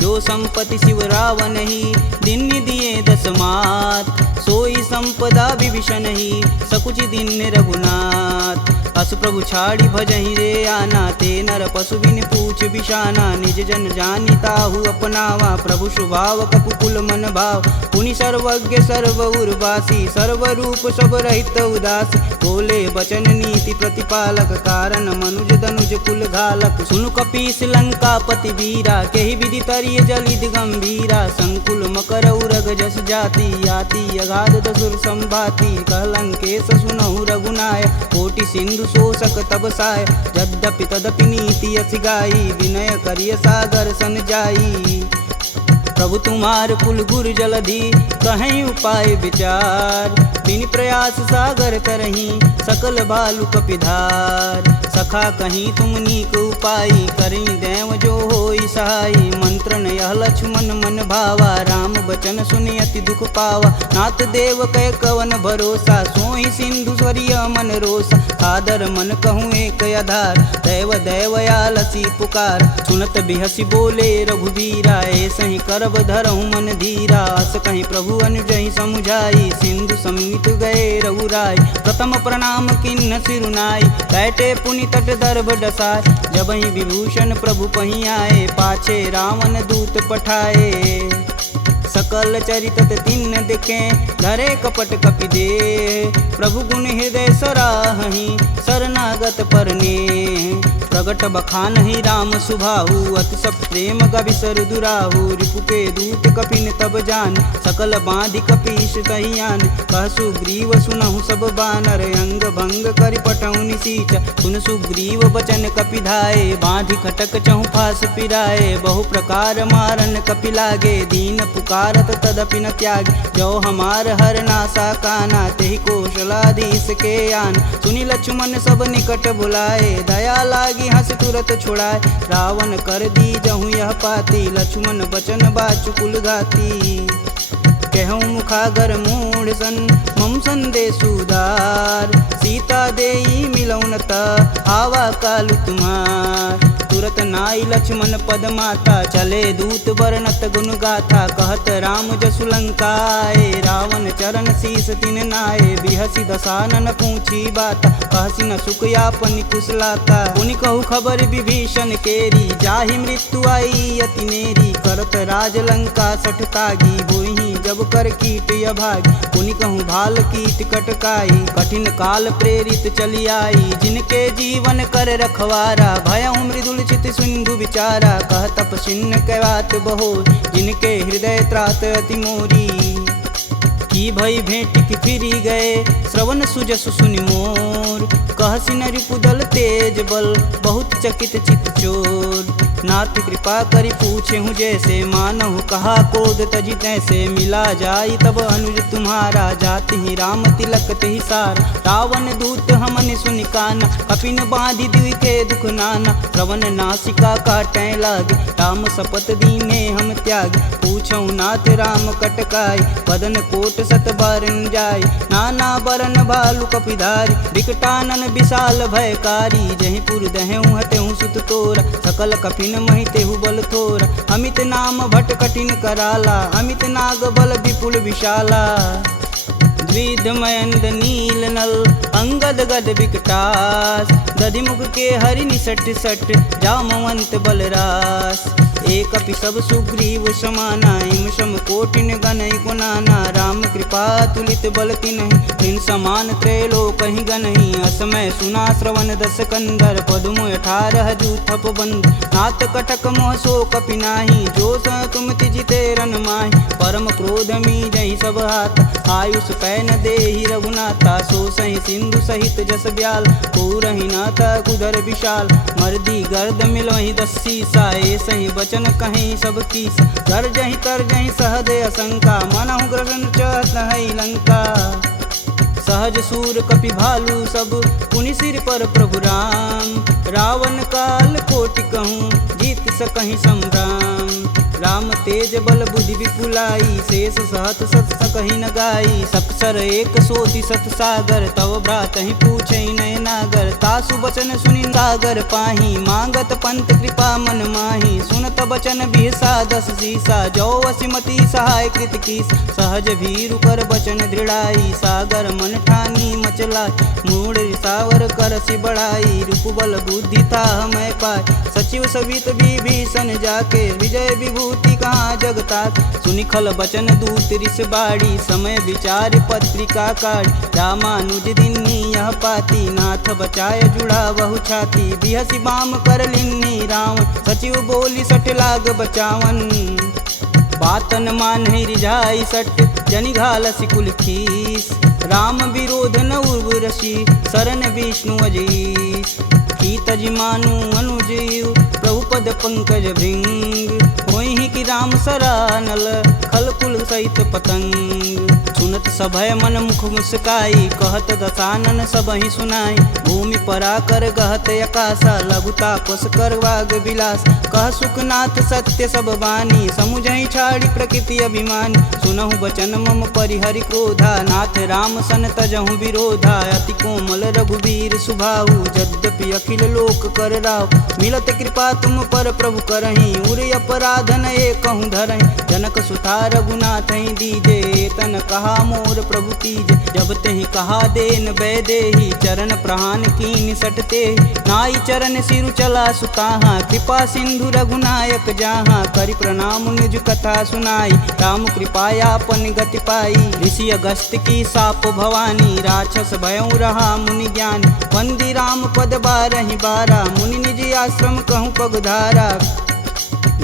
जो संपत्ति शिव रावण ही, दिन दिए 10 मात। सोई संपदा विभीषण ही, सकुचि दिन रघुनाथ। अस प्रभु छाड़ी भजहि रे आना, ते नर पशु बिन पूछ बिशाना। निज जन जानि ताहु अपनावा, प्रभु स्वभाव कपुकुल मन भाव। पुनि सर्वज्ञ सर्व उर्वासी, सर्व रूप सब रहित उदासी। बोले बचन नीति प्रतिपालक, कारण मनुज धनुज कुल घालक। सुनु कपीस लंकापति वीरा, केहि विधि तरिय जलिद गंभीरा। संकुल मकर उरग जस जाति, याति अगाध दसुर संभाति। कह लंकेश सुनहु रघुनाय, कोटि सिंधु शोषक तब साय। यद्यपि तदपि नीति अति गाई, विनय करिय सागर सन जाई। प्रभु तुम्हार कुल गुर जलधि, कहीं उपाय विचार। बिन प्रयास सागर तरही, सकल भालु कपिधार। सखा कहीं तुम नीक उपाय, करी देव जो होई सहाई। मंत्रन यह लक्ष्मण मन भावा, राम बचन सुनि अति दुख पावा। नाथ देव कै कवन भरोसा, सोई सिंधु स्वरिय मन रोसा। कादर मन कहूँ एक आधार, दैव दैवयालसी पुकार। सुनत बिहसी बोले रघुबीरा, ऐसे ही करब धरहु मन धीरा। अस कहीं प्रभु अनुजहि समुझाई, सिंधु समीत गए रघुराय। प्रथम प्रणाम किन्न सिरुनाई, बैठे पुनि तट दर्भ डसाय। जबहि विभूषण प्रभु पहीं आए, पाछे रावण दूत पठाए। सकल चरित तिन्न दिखे, धरे कपट कपि दे। प्रभु गुण हृदय सराहहि, शरणागत परने। प्रगट बखानहि राम सुभाहु, अति सब प्रेम गविसर दुराहु। रिपु के दूत कपिन तब जान, सकल बांधि कपीश कहियान। कह सुग्रीव सुनहु सब बानर, अंग भंग करि पटौनि निसीच। सुन सुग्रीव बचन कपि धाये, बांधि खटक चहु फास पिराए। बहु प्रकार मारन कपि लागे, दीन पुकारत तदपि न त्यागे। जो हमार हर नासा काना, तेहि कौशलाधीश के आन। सुनि लक्ष्मण सब निकट बुलाए, दया लागी हंस तुरत छुड़ाए। रावण कर दी जहूँ यह पाती, लक्ष्मण बचन बाचु कुल घाती। कहूँ मुखागर मूढ़ सन, मम संदेश उदार। सीता देई मिलौन त, आवा कालु तुम्हार। तुरत नाई लक्ष्मण पद माता, चले दूत बरनत गुण गाथा। कहत राम जसु लंकाए, रावण चरण शीस तिन नाये। बिहसी दसानन पूछी बाता, कहसी न सुख यापन कुशलाता। पुनि कहु खबर विभीषण केरी, जाहि मृत्यु आई अति नेरी। करत राज लंका सठ तागी, होई जब कर कीट अभागी। पुनि कहूँ भाल कीट कटकाई, कठिन काल प्रेरित चली आई। जिनके जीवन कर रखवारा, भयउ मृदुल चित सिंधु विचारा। कह तपसिन्न कैवात बहो, जिनके हृदय त्रात अति मोरी। की भई भेंट की फिरी गए, श्रवण सुजस सुनि मोर। कहसी न रिपुदल तेज बल बहुत चकित चित चोर। नाथ कृपा करी पूछे हूँ जैसे मानहु कहा कोद तजी तैसे मिला जाई तब अनुज तुम्हारा जाति ही राम तिलक ते सार। रावण दूत हमन सुनि काना कपिन बांधि दिव्य के दुख नाना। श्रवण नासिका काटै लागे राम शपथ दीने हम त्याग। पूछऊ नाथ राम कटकाई बदन कोट सत बारन जाय। नाना बरन भालु कपिधारी विकटानन विशाल भयकारी। जहि पुर दहु हतेहु सुत तोरा सकल कपिन महितेहु बल थोरा। अमित नाम भट कठिन कराला अमित नाग बल विपुल विशाला। द्विध मयंद नील नल अंगद गद विकटास। दधिमुख के हरि निसट सट जामवंत बलरास। एक अपि सब सुग्रीव समाना इम सम कोटिन गनई गुनाना। राम कृपा तुलित बल तिन्हि तिन समान त्रैलोक ही गनहि। असमय सुना श्रवण दस कंदर पदमु 18 जूथप बंद। नाथ कटक मोह सो कपि नाही जो स तुम तिजिते रन माहि। परम क्रोध मी जहि सब हाथ आयुष पै न देहि रघुनाथा। सो सहि सिंधु सहित जस ब्याल पूरहि नाथ कुधर विशाल। मर्दी गर्द मिलहि 10 सीसा ए सहि बचन कहीं सब कीस। गर्जहि तरजहि सहदे असंका मनहु ग्रसन चहत है लंका। सहज सूर कपि भालू सब पुनि सिर पर प्रभु राम। रावण काल कोटि कहूँ जीत सकहि संग्राम। राम तेज बल बुद्धि विपुलाई शेष सहत सत सकहि न गाई। सपसर एक सोति सत सागर तव भ्रात ही पूछै नय नागर। तासु बचन सुनि सागर पाही मांगत पंत कृपा मन माही। सुनत बचन बिहसा 10 सीसा जो वसिमती सहाय कृत कीस। सहज भीरु कर बचन दृढ़ाई सागर मन ठानी मचला। मूढ़ रिसावर करसि बढ़ाई रूप बल बुद्धि था मैं पाय। सचिव सवित विभीषण जाके विजय विभूति कहाँ जगता। सुनि खल बचन दूत रिस बाड़ी समय विचार पत्रिका काढ़। रामानुज दिन्नी यह पाती नाथ बचाय जुड़ा बहु छाती। बिहसी बाम कर लिन्नी रावण सचिव बोली 60 लाग बचावन। बातन मान रिझाई सट जनि घालसि कुल खीस। राम विरोध न उर्वरसी शरण विष्णु अजीस। की तज मानु अनुजीव प्रभु पद पंकज भृंग। होहि कि राम सरानल खल कुल सहित पतंग। सुनत सभय मन मुख मुस्काई कहत दसानन सबहि सुनाई। भूमि परा कर गहत अकाशा लघुता पस कर वाग विलास। कह सुखनाथ सत्य सब वाणी समुझहि छाड़ी प्रकृति अभिमानी। सुनहु बचन मम परिहरि क्रोधा नाथ राम सन तजहु विरोधा। अति कोमल रघुवीर सुभाऊ यद्यपि अखिल लोक कर राव। मिलत कृपा तुम पर प्रभु करहि उर अपराधन एकहु धरहि। जनक सुता रघुनाथ ही दीजे तन कहा मोर प्रभु कीजे। जब तेहि कहा देन बैदेही चरण प्रहान कीन सटते। नाई चरण सिरु चला सुताहा कृपा सिंधु रघुनायक जहाँ। करि प्रणाम निज कथा सुनाई राम कृपायापन गति पाई। ऋषि अगस्त की साप भवानी राक्षस भयउ रहा मुनि ज्ञान। वंदी राम पद 12 बारा मुनि निज आश्रम कहूँ पगधारा।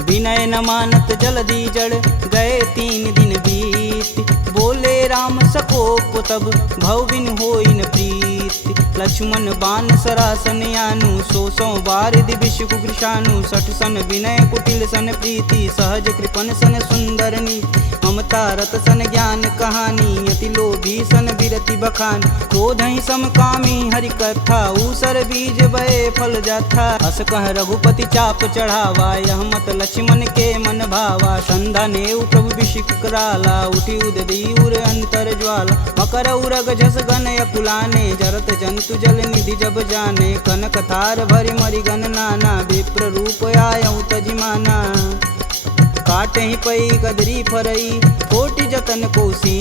विनय न मानत जलधि जड़ गए 3 दिन बीत। बोले राम सकोप तब भव बिन होई न प्रीत। लक्ष्मण बान सरासन यानु 100 बार दिविश कुकृशानु। 60 सन विनय कुटिल सन प्रीति सहज कृपन सन सुंदर नीति। ममता रत सन ज्ञान कहानी यति लोभी सन विरति बखान। क्रोधहि समकामी हरि कथा ऊसर बीज बए फल जाथा। अस कह रघुपति चाप चढ़ावा यह मत लक्ष्मण के मन भावा। संधा नेउ प्रभु विषिक कराला उठी उददी उर अंतर ज्वाला। मकर उरग झस गन अकुलाने जरत जंतु जल निधि जब जाने। कनक थार भरि मरि गन नाना विप्र रूप आयउ तजिमाना। काटे ही पई कदरी फरई कोटि जतन कोसी।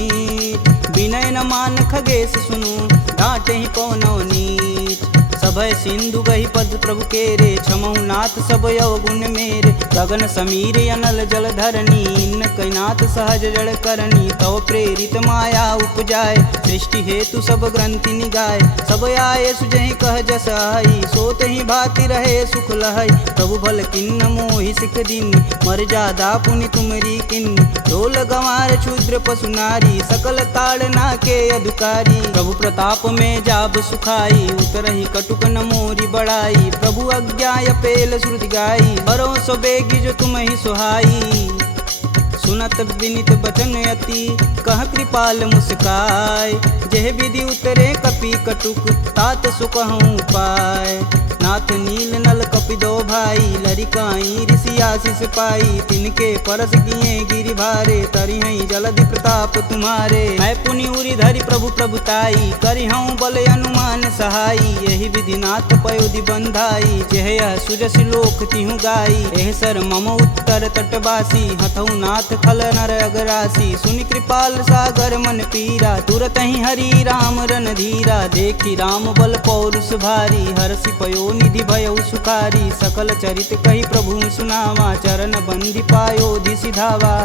विनय न मान खगेश सुनु डांटे ही पवनौ नीच। सभय सिंधु गही पद प्रभु केरे, छमहु नाथ सब अवगुण मेरे। गगन समीर अनल जल धरनी, इन कैनाथ सहज जड़ करनी। तव प्रेरित माया उपजाए, सृष्टि हेतु सब ग्रंथि निगाए। सब आए सुजहि कह जस आई, सोत ही भाति रहे सुख लहई। प्रभु भल किन्न मोहि सिख दीनी, मर्यादा पुनि तुमरी किन्नी। ढोल गंवार शूद्र पशु नारी, सकल ताड़ना के अधिकारी। प्रभु प्रताप में जाब सुखाई, उतरहि कटुक न मोरी बड़ाई। प्रभु आज्ञा पेल श्रुति गाई, बरो सो बेगी जो तुम ही सुहाई। सुनत विनित बचन अति, कह कृपाल मुस्काय। जेह विधि उतरे कपि कटुक, तात सुकहूँ पाय। नाथ नील नल कपि दो भाई, लरिकाई ऋषि आशीष पाई। तिनके परस किए गिरि भारे, तरिहई जलधि प्रताप तुम्हारे। मैं पुनि उरि धरि प्रभु प्रभुताई, करिहऊँ बल अनुमान सहाई। यही विधि नाथ पयोधि बंधाई, जेह यह सुजसि लोक तिहु गाई। एह सर मम उत्तर तटवासी, हथऊ नाथ खल नर अगरासी। सुनि कृपाल सागर मन पीरा, तुरत ही हरि राम रन धीरा। देखी राम बल पौरुष भारी, हरषि पयो निधि भयउ सुखारी। सकल चरित कही प्रभु सुनावा, चरण बंदी पायोधि सिधावा।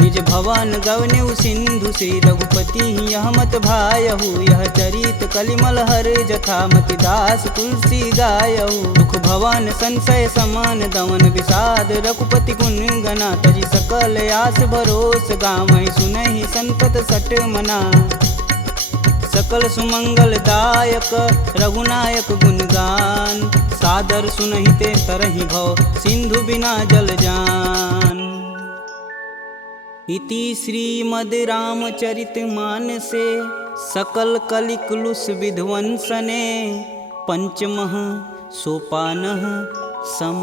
निज भवन गवनेउ सिंधु श्री रघुपति यह मत भायहु। यह चरित कलिमल हर जथा, मति दास तुलसी गायहु। दुख भवन संशय समान, दमन विषाद रघुपति गुण गना। तजि सकल आस भरोस, गावहि सुनहि संतत सट मना। सकल सुमंगल दायक रघुनायक गुणगान, सादर सुनहि ते तरहि भव, सिंधु बिना जल जान। इति श्रीमद् रामचरित मानसे, सकल कलिकुलुष विध्वंसने। पंचमः सोपानः सम